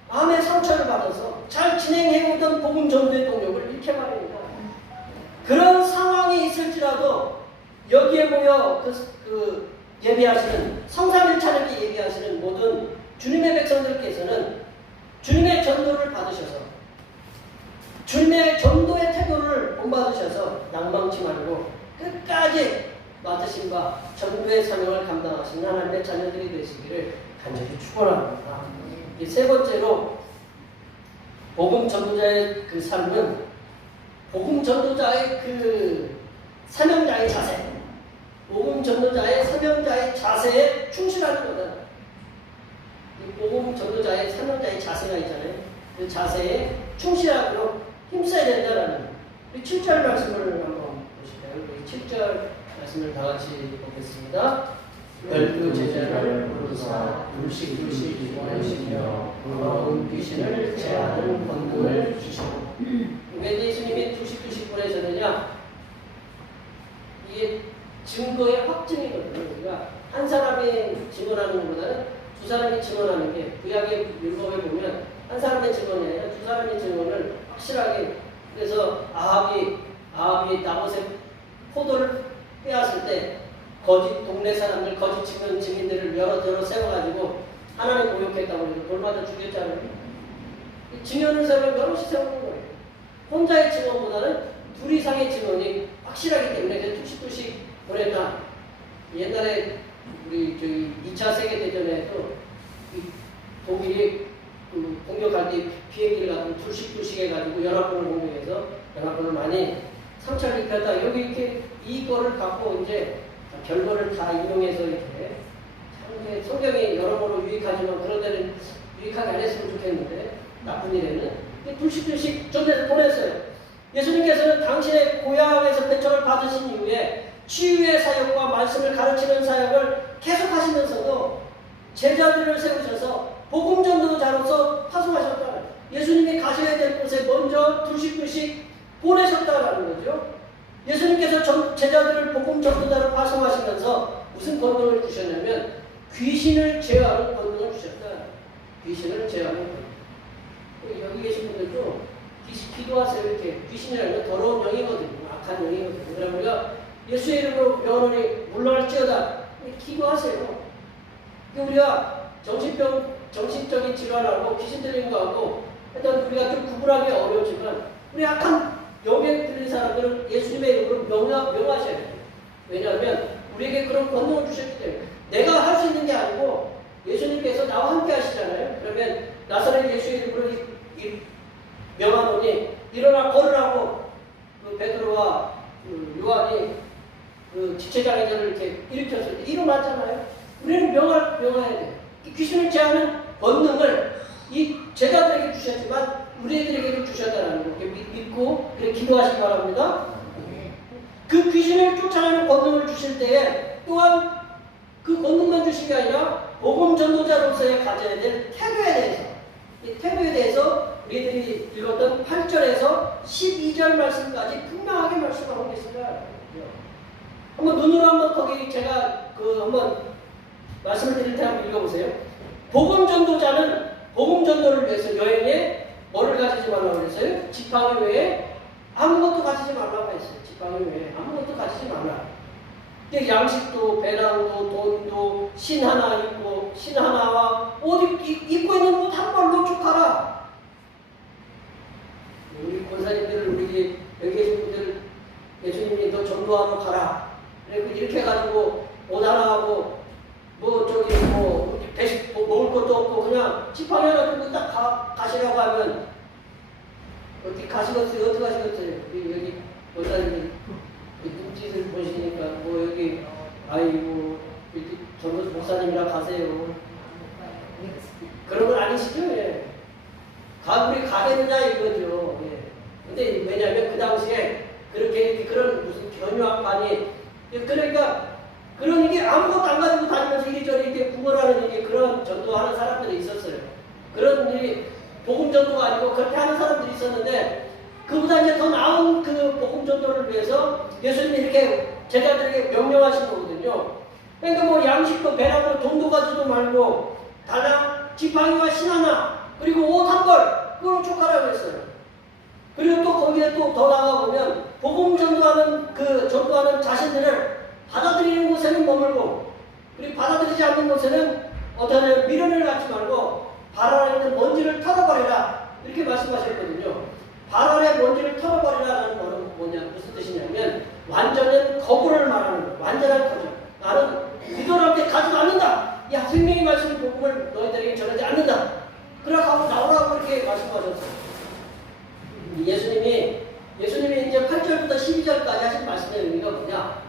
마음의 상처를 받아서 잘 진행해오던 복음 전도의 동력을 잃게 말입니다. 그런 상황이 있을지라도 여기에 모여 예배하시는 성삼일차례 예배하시는 모든 주님의 백성들께서는 주님의 전도를 받으셔서 주님의 전도의 태도를 본받으셔서 양망치 말고 끝까지 맡으신 바 전도의 사명을 감당하신 하나님의 자녀들이 되시기를 간절히 축원합니다. 세 번째로 복음 전도자의 그 삶은 복음 전도자의 그 사명자의 자세, 복음 전도자의 사명자의 자세에 충실하는 거다. 이 복음 전도자의 사명자의 자세가 있잖아요. 그 자세에 충실하도록 힘써야 된다라는 우리 7절 말씀을 한번 보실까요? 우리 7절 말씀을 다 같이 보겠습니다. 12제자를 부르사 둘씩 보내시며 부러운 귀신을 제하는 권능을 주시고. 왜 예수님이 둘씩 보내셨느냐? 이게 증거의 확증이거든요. 그러니까 한 사람이 증언하는 것보다는 두 사람이 증언하는 게 구약의 율법에 보면 한 사람의 증언이 아니라 두 사람의 증언을 확실하게. 그래서 아합이 나봇의 포도를 빼앗을 때 거짓 동네 사람들, 거짓 증인들을 여러 세워가지고 하나님 모욕했다고 해서 돌마다 죽였잖아요. 증언을 세우면 여럿이 세우는 거예요. 혼자의 증언보다는 둘 이상의 증언이 확실하기 때문에 뚜씩 보냈다. 옛날에 우리 2차 세계대전에도 독일이 그 공격할 때 비행기를 갖고 둘씩 해가지고 연합군을 공격해서 연합군을 많이 상처를 입혔다. 여기 이렇게 이거를 갖고 이제 결과를 다 인용해서 이렇게 참 성경이 여러모로 유익하지만 그런 데는 유익하게 안 했으면 좋겠는데 나쁜 일에는 둘씩 전해서 보냈어요. 예수님께서는 당신의 고향에서 배척을 받으신 이후에 치유의 사역과 말씀을 가르치는 사역을 계속하시면서도 제자들을 세우셔서 복음 전도자로서 파송하셨다. 예수님이 가셔야 될 곳에 먼저 둘씩 보내셨다라는 거죠. 예수님께서 제자들을 복음 전도자로 파송하시면서 무슨 권능을 주셨냐면 귀신을 제어하는 권능을 주셨다. 귀신을 제어하는 권능. 여기 계신 분들도 기도하세요. 이렇게 귀신이라는 건 더러운 영이거든요. 악한 영이거든요. 그러면 우리가 예수의 이름으로 병원이 물러날지어다. 기도하세요. 우리가 정신적인 질환하고 귀신 들린 거하고 일단 우리가 좀 구분하기 어려우지만 우리 악한 영에 들린 사람들은 예수님의 이름으로 명하셔야 돼요. 왜냐하면 우리에게 그런 권능을 주셨기 때문에 내가 할 수 있는 게 아니고 예수님께서 나와 함께 하시잖아요. 그러면 나사렛 예수의 이름으로 명하노니 일어나 걸으라고 그 베드로와 그 요한이 그 지체장애자를 이렇게 일으켰을 때 일어났잖아요. 우리는 명해야 돼. 귀신을 제하는 권능을 이 제자들에게 주셨지만 우리들에게도 주셨다는 거 믿고 기도하시기 바랍니다. 그 귀신을 쫓아내는 권능을 주실 때에 또한 그 권능만 주신 게 아니라 복음 전도자로서의 가져야 될 태도에 대해서 이 태도에 대해서 우리들이 읽었던 8절에서 12절 말씀까지 분명하게 말씀하고 계십니다. 한번 눈으로 한번 거기 제가 한번 말씀을 드릴 때 한번 읽어보세요. 복음 전도자는 복음 전도를 위해서 여행에 뭐를 가지지 말라고 그랬어요? 지팡이 외에 아무것도 가지지 말라고 했어요. 지팡이 외에 아무것도 가지지 말라. 양식도 배낭도 돈도 신 하나 입고 신 하나와 옷 입고 있는 옷 한 벌로 쭉 가라. 우리 권사님들 우리 여기 계신 분들 예수님이 너 전도하러 가라. 그리고 이렇게 해가지고 옷 하나 하고 배식 먹을 것도 없고 그냥 지팡이 하나 들고 딱 가시라고 하면 어떻게 가시겠어요? 여기 권사님이 눈짓을 보시니까 여기 아이고 전도 목사님이랑 가세요. 그런 건 아니시죠? 예. 우리 가겠느냐 이거죠. 예. 근데 왜냐하면 그 당시에 그렇게 그런 무슨 견유학반이 그러니까 그런 이게 아무것도 안 가지고 다니면서 이리저리 이렇게 구걸하는 이게 그런 전도하는 사람들이 있었어요. 그런 일이 복음 전도가 아니고 그렇게 하는 사람들이 있었는데 그보다 이제 더 나은 그 복음 전도를 위해서 예수님이 이렇게 제자들에게 명령하신 거거든요. 그러니까 양식도 배낭도 돈도 가지도 말고 다낭 지팡이와 신 하나 그리고 옷 한 벌 그걸 쭉 하라고 했어요. 그리고 또 거기에 또 더 나가 보면 복음 전도하는 자신들을 받아들이는 곳에는 머물고 그리고 받아들이지 않는 곳에는 어떤 미련을 갖지 말고 발 안에 있는 먼지를 털어버리라 이렇게 말씀하셨거든요. 발언의 먼지를 털어버리라는 말은 무슨 뜻이냐면 완전한 거부를 말하는 거예요. 완전한 거절. 나는 그들한테 가지도 않는다. 야, 생명의 말씀 복음을 너희들에게 전하지 않는다. 그러고 나오라고 이렇게 말씀하셨어요. 예수님이 이제 8절부터 12절까지 하신 말씀의 의미가 뭐냐?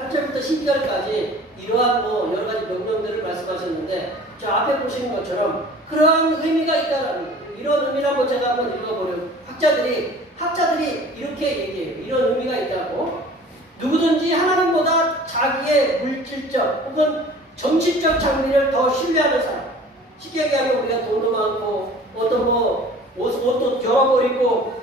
8절부터 12절까지 이러한 여러 가지 명령들을 말씀하셨는데, 저 앞에 보시는 것처럼 그러한 의미가 있다라는 거예요. 이런 의미라고 제가 한번 읽어보려고. 학자들이 이렇게 얘기해요. 이런 의미가 있다고. 누구든지 하나님보다 자기의 물질적 혹은 정신적 장비를 더 신뢰하는 사람. 쉽게 얘기하면 우리가 돈도 많고 어떤 옷도 여러 벌 입고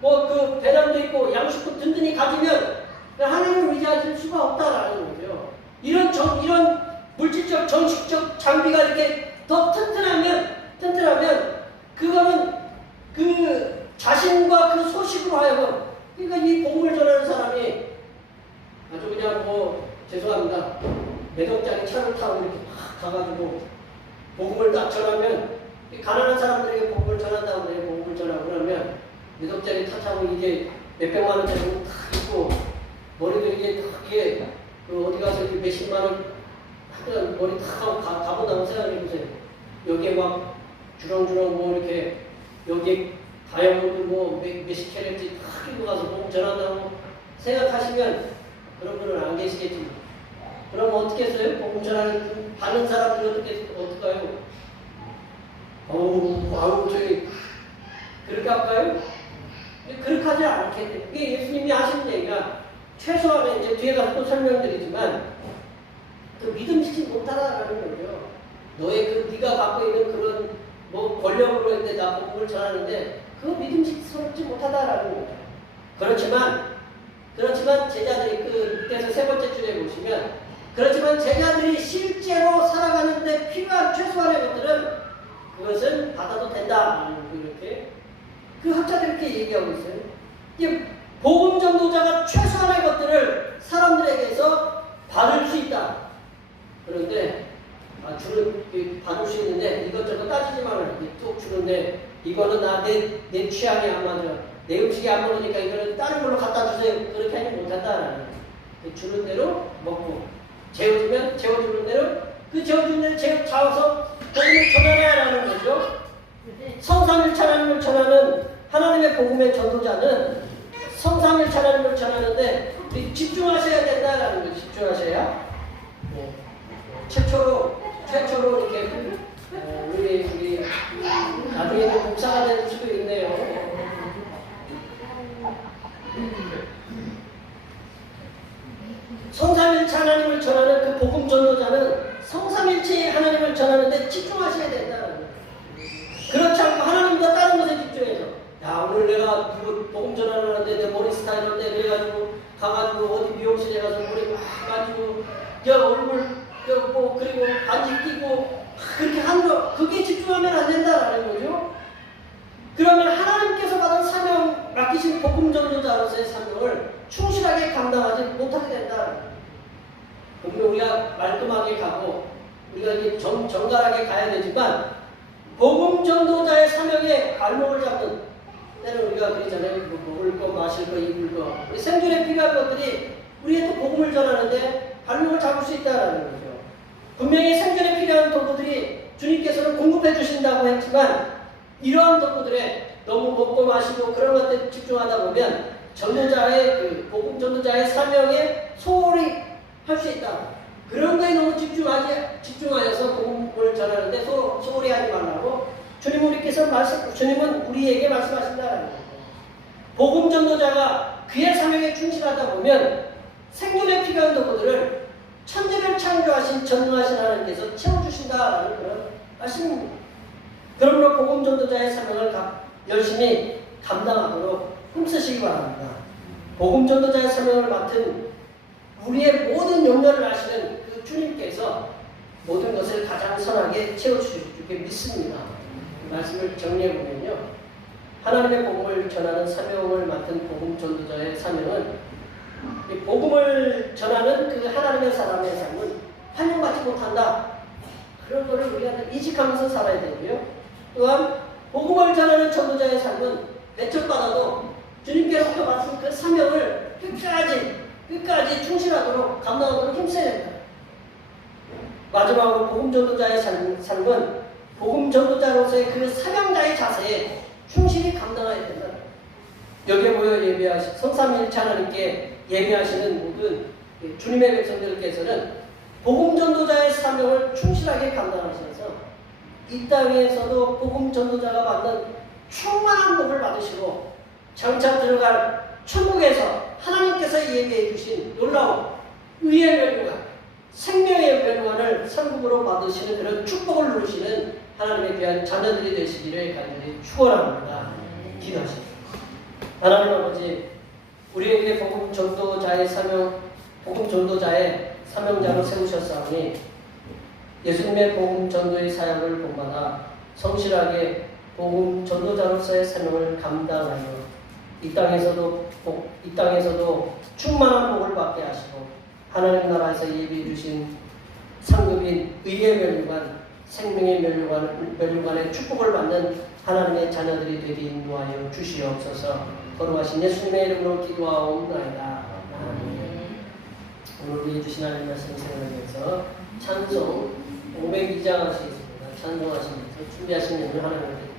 그 배낭도 있고 양식도 든든히 가지면 하나님을 의지할 수가 없다라는 거죠. 이런 물질적 정신적 장비가 이렇게 더 튼튼하면 그거는 그 자신과 그 소식으로 하여금, 그러니까 이 복음을 전하는 사람이 아주 그냥 죄송합니다. 매덕장에 차를 타고 이렇게 막 가가지고 복음을 딱 전하면, 가난한 사람들에게 복음을 전한다고 내가 복음을 전하고 그러면 매덕장에 차 타고 이게 몇백만 원짜리 탁 입고 머리도 이게 어디 가서 이게 몇십만 원 하여튼 머리 탁 하고 가본다고 생각해보세요. 여기에 막 주렁주렁 이렇게 여기에 다이아몬드 몇십 캐럿씩 탁 입고 가서 복음 전한다고 생각하시면 그런 분은 안 계시겠지. 그럼 어떻게 했어요? 복음 전하는 받는 사람들이 어떡해요? 저기 그렇게 할까요? 그렇게 하지 않겠네. 이게 예수님이 하시는 얘기가 최소한의 이제 뒤에 가서 또 설명드리지만 그 믿음직지 못하다라는 거죠. 너의 네가 갖고 있는 그런 권력으로 했는데 나 복음을 전하는데 그거 믿음직스럽지 못하다라는 거죠. 그렇지만 제자들이 밑에서 세 번째 줄에 보시면, 그렇지만 제자들이 실제로 살아가는데 필요한 최소한의 것들은 그것은 받아도 된다. 이렇게 그 학자들이 이렇게 얘기하고 있어요. 이게 복음 전도자가 최소한의 것들을 사람들에게서 받을 수 있다. 그런데 받을 수 있는데 이것저것 따지지 말아요. 뚝 주는데 이거는 내 취향이 안 맞아. 내 음식이 안 먹으니까 이거는 다른 걸로 갖다 주세요. 그렇게 하지 못한다라는 거예요. 주는 대로 먹고 재워주면 재워주는 대로 재워주는 대로 잡아서 복음을 전하라는 거죠. 성삼일체 하나님을 전하는 하나님의 복음의 전도자는 성삼일체 하나님을 전하는데 집중하셔야 된다라는 거예요. 집중하셔야. 최초로 이렇게 우리 나중에 목사가 될 수도 있네요. 성삼일체 하나님을 전하는 그 복음 전도자는 성삼일체 하나님을 전하는데 집중하셔야 된다는 거예요. 그렇지 않고 하나님과 다른 것에 집중해서 오늘 내가 복음 전하는데 내 머리 스타일 어때? 그래가지고 가가지고 어디 미용실에 가서 머리 막 가지고 얼굴 그리고 반지 끼고 그렇게 하는 거, 그게 집중하면 안 된다라는 거죠. 그러면 하나님께서 받은 사명, 맡기신 복음 전도자로서의 사명을 충실하게 감당하지 못하게 된다. 그러면 우리가 말끔하게 가고 우리가 이렇게 정갈하게 가야 되지만 복음 전도자의 사명에 발목을 잡는 때는 우리가 그러잖아요. 먹을 거, 마실 거, 입을 거, 생존에 필요한 것들이 우리의 또 복음을 전하는데 발목을 잡을 수 있다는 거죠. 분명히 생존에 필요한 도구들이 주님께서는 공급해 주신다고 했지만 이러한 도구들에 너무 먹고 마시고 그런 것들에 집중하다 보면 전도자의 복음 전도자의 사명에 소홀히 할 수 있다. 그런 거에 너무 집중하여서 복음을 전하는데 소홀히 하지 말라고 주님은 우리에게 말씀하신다는 거예요. 복음 전도자가 그의 사명에 충실하다 보면 생존에 필요한 도구들을 천지를 창조하신 전능하신 하나님께서 채워주신다라는 그런 말씀입니다. 그러므로 복음 전도자의 사명을 열심히 감당하도록 힘쓰시기 바랍니다. 복음 전도자의 사명을 맡은 우리의 모든 용려를 아시는 그 주님께서 모든 것을 가장 선하게 채워주실 줄 믿습니다. 그 말씀을 정리해보면요. 하나님의 복음을 전하는 사명을 맡은 복음 전도자의 사명은 이 복음을 전하는 그 하나님의 사람의 삶은 환영받지 못한다. 그런 것을 우리가 인식하면서 살아야 되고요. 또한 복음을 전하는 전도자의 삶은 배척받아도 주님께로부터 받은 그 사명을 끝까지 충실하도록 감당하도록 힘써야 된다. 마지막으로 복음 전도자의 삶은 복음 전도자로서의 그 사명자의 자세에 충실히 감당해야 된다. 여기에 모여 성삼일체 하나님께 예배하시는 모든 주님의 백성들께서는 복음 전도자의 사명을 충실하게 감당하셔서 이 땅에서도 복음 전도자가 받는 충만한 복을 받으시고 장차 들어갈 천국에서 하나님께서 예비해 주신 놀라운 의의 멸류관, 생명의 멸류관을 상급으로 받으시는 그런 축복을 누리시는 하나님의 귀한 자녀들이 되시기를 간절히 축원합니다. 기도하십시오. 하나님 아버지, 우리에게 복음 전도자의 사명자로 세우셨사오니 예수님의 복음 전도의 사역을 본받아 성실하게 복음 전도자로서의 사명을 감당하여 이 땅에서도 충만한 복을 받게 하시고 하나님 나라에서 예비해 주신 상급인 의의 멸류관, 생명의 멸류관의 축복을 받는 하나님의 자녀들이 되게 인도하여 주시옵소서. 거룩하신 예수님의 이름으로 기도하옵나이다. 아멘. 오늘 우리 주신 하나님 말씀 생각하면서 찬송 502장 하시겠습니다. 찬송하시면서 준비하시면 하나님께 드리겠습니다.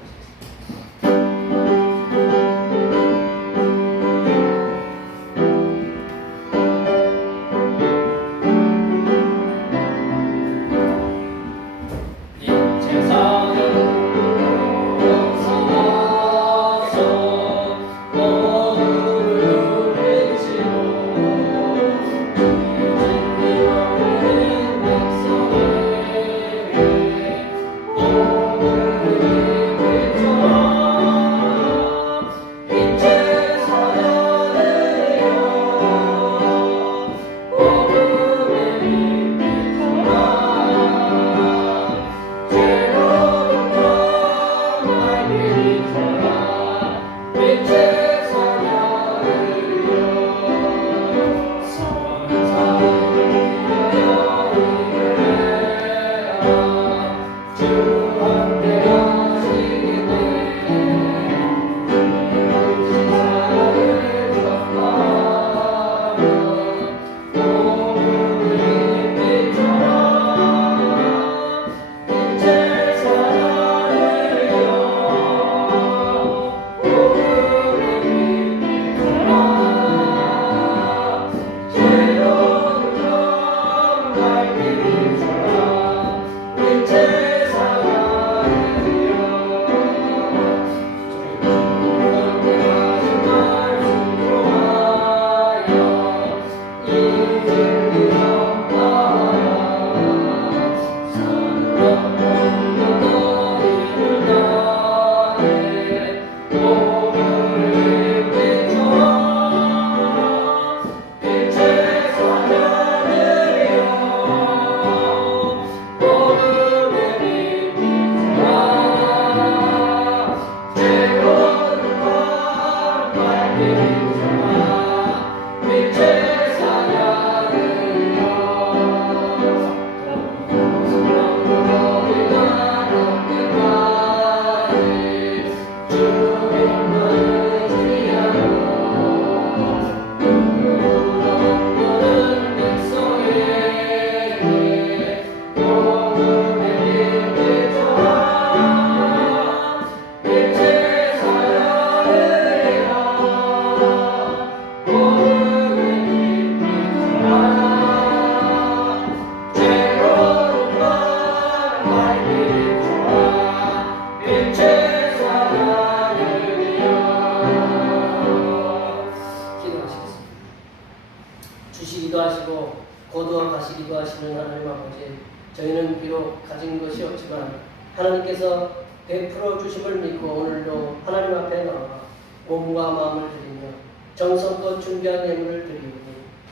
주시기도 하시고 거두어 가시기도 하시는 하나님 아버지, 저희는 비록 가진 것이 없지만 하나님께서 베풀어 주심을 믿고 오늘도 하나님 앞에 나와 몸과 마음을 드리며 정성껏 준비한 예물을 드리오니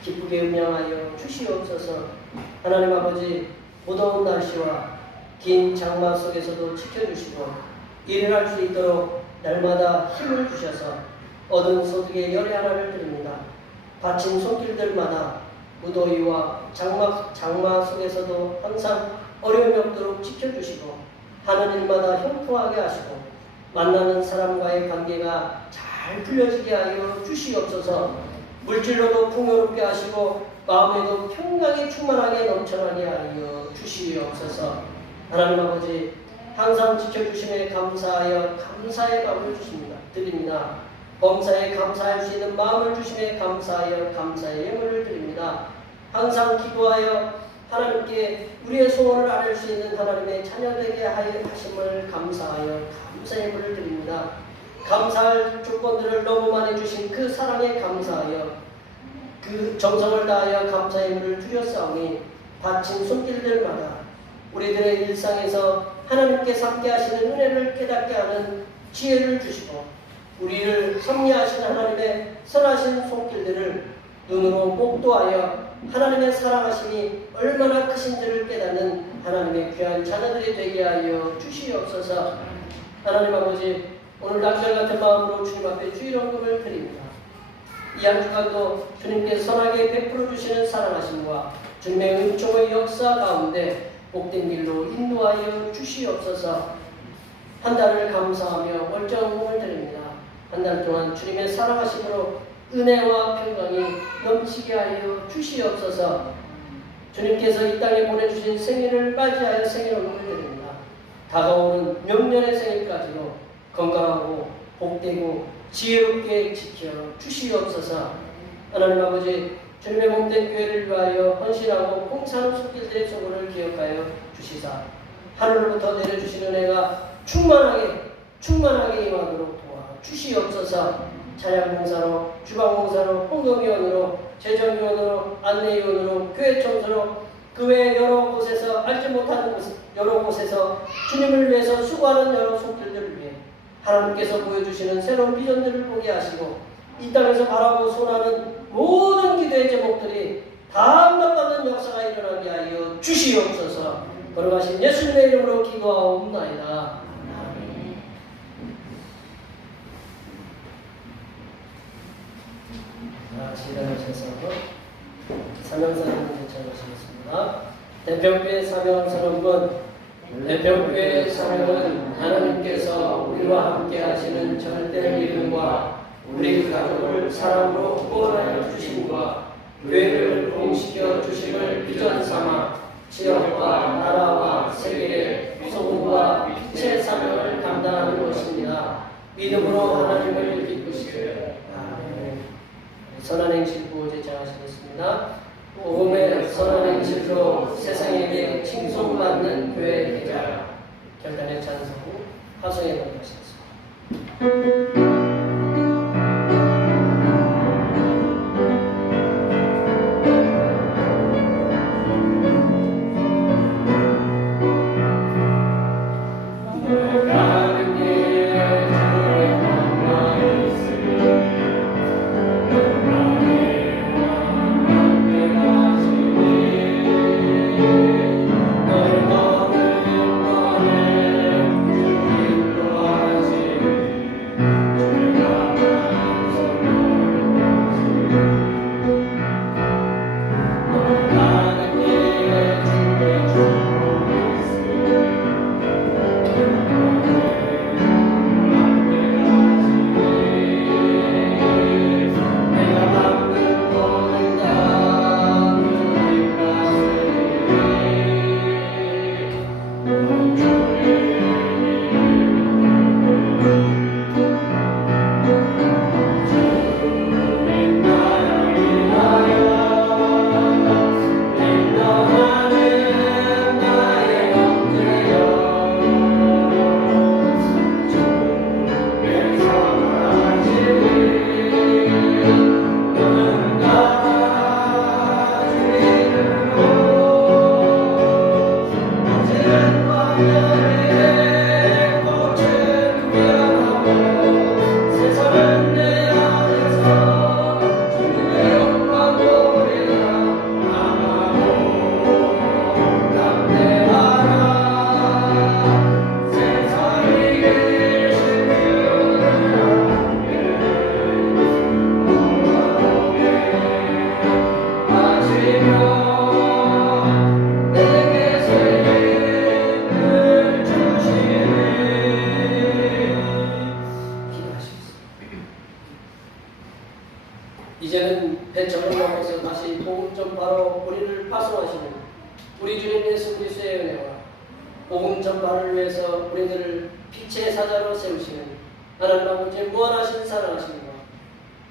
기쁘게 음양하여 주시옵소서. 하나님 아버지, 무더운 날씨와 긴 장마 속에서도 지켜주시고 일을 할 수 있도록 날마다 힘을 주셔서 얻은 소득의 열의 하나를 드립니다. 바친 손길들마다 무더위와 장마 속에서도 항상 어려움이 없도록 지켜주시고 하는 일마다 형통하게 하시고 만나는 사람과의 관계가 잘 풀려지게 하여 주시옵소서. 물질로도 풍요롭게 하시고 마음에도 평강이 충만하게 넘쳐나게 하여 주시옵소서. 하나님 아버지, 항상 지켜주심에 감사하여 감사의 마음을 주십니다. 드립니다. 범사에 감사할 수 있는 마음을 주심에 감사하여 감사의 예물을 드립니다. 항상 기도하여 하나님께 우리의 소원을 아뢰 수 있는 하나님의 자녀되게 하심을 감사하여 감사의 예물을 드립니다. 감사할 조건들을 너무 많이 주신 그 사랑에 감사하여 그 정성을 다하여 감사의 예물을 드렸사오니 바친 손길들마다 우리들의 일상에서 하나님께서 함께 하시는 은혜를 깨닫게 하는 지혜를 주시고 우리를 섭리하시는 하나님의 선하신 손길들을 눈으로 목도하여 하나님의 사랑하심이 얼마나 크신지를 깨닫는 하나님의 귀한 자녀들이 되게 하여 주시옵소서. 하나님 아버지, 오늘 낙절 같은 마음으로 주님 앞에 주일원금을 드립니다. 이 한 주간도 주님께서 선하게 베풀어 주시는 사랑하심과 주님의 은총의 역사 가운데 복된 길로 인도하여 주시옵소서. 한 달을 감사하며 월정금을 드립니다. 한 달 동안 주님의 사랑하심으로 은혜와 평강이 넘치게 하여 주시옵소서. 주님께서 이 땅에 보내주신 생일을 맞이하여 생일원금을 드립니다. 다가오는 명년의 생일까지로 건강하고 복되고 지혜롭게 지켜 주시옵소서. 하나님 아버지, 주님의 몸된 교회를 위하여 헌신하고 봉사하는 손길들의 소원을 기억하여 주시사 하늘로부터 내려주신 은혜가 충만하게 임하도록 도와 주시옵소서. 찬양봉사로, 주방봉사로, 홍동위원으로, 재정위원으로, 안내위원으로, 교회 청소로, 그 외 여러 곳에서 알지 못하는 여러 곳에서 주님을 위해서 수고하는 여러 손길들을 위해 하나님께서 보여주시는 새로운 비전들을 보게 하시고 이 땅에서 바라고 소원하는 모든 기도의 제목들이 다 응답받는 역사가 일어나게 하여 주시옵소서. 걸어가신 예수님의 이름으로 기도하옵나이다. 일어나셔서 사명사님을 제청하시겠습니다. 대평교회 사명사님은 대평교회 사명은 하나님께서 우리와 함께 하시는 절대 믿음과 우리 가족을 사랑으로 구원하여 주심과 교회를 공시켜 주심을 비전 삼아 지역과 나라와 세계의 소금과 빛의 사명을 감당하는 것입니다. 믿음으로 하나님을 기쁘시게. 아멘. 선한 행실 구호제 장하시겠습니다. 복음의 선한 행실로 세상에게 칭송받는 교회 계좌 결단의 찬송 화성에 건너시겠습니다. 시간을 넘어서 다시 복음 전파로 우리를 파송하시는 우리 주님 예수 그리스도의 은혜와 복음 전파를 위해서 우리들을 빛의 사자로 세우시는 하나님 아버지의 무한하신 사랑하심과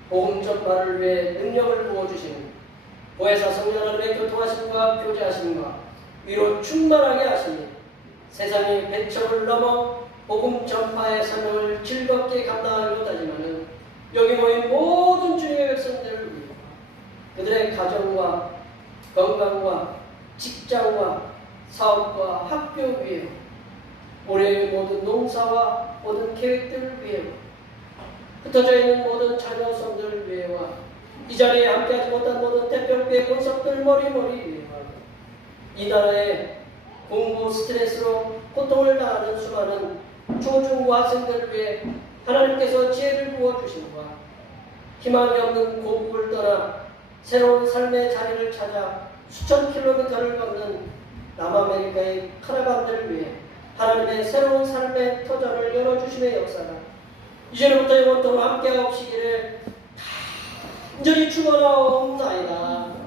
복음 전파를 위해 능력을 부어주시는 보혜사 성령 하나님의 교통하심과 교제하심과 위로 충만하게 하시니 세상의 배척을 넘어 복음 전파의 사명을 즐겁게 감당하는 것까지만은 여기 모인 모든 주님의 백성들을 위해 그들의 가정과 건강과 직장과 사업과 학교 위에 올해의 모든 농사와 모든 계획들을 위해 흩어져 있는 모든 자녀 성들을 위해와 이 자리에 함께하지 못한 모든 대표교회 권석들 머리머리 위해와 이 나라의 공부 스트레스로 고통을 당하는 수많은 초중고학생들을 위해 하나님께서 지혜를 부어주심과 희망이 없는 고국을 떠나 새로운 삶의 자리를 찾아 수천 킬로미터를 걷는 남아메리카의 카라반들을 위해 하나님의 새로운 삶의 터전을 열어주심의 역사가 이제부터 영원토록 함께하옵시기를 간절히 축원하옵나이다.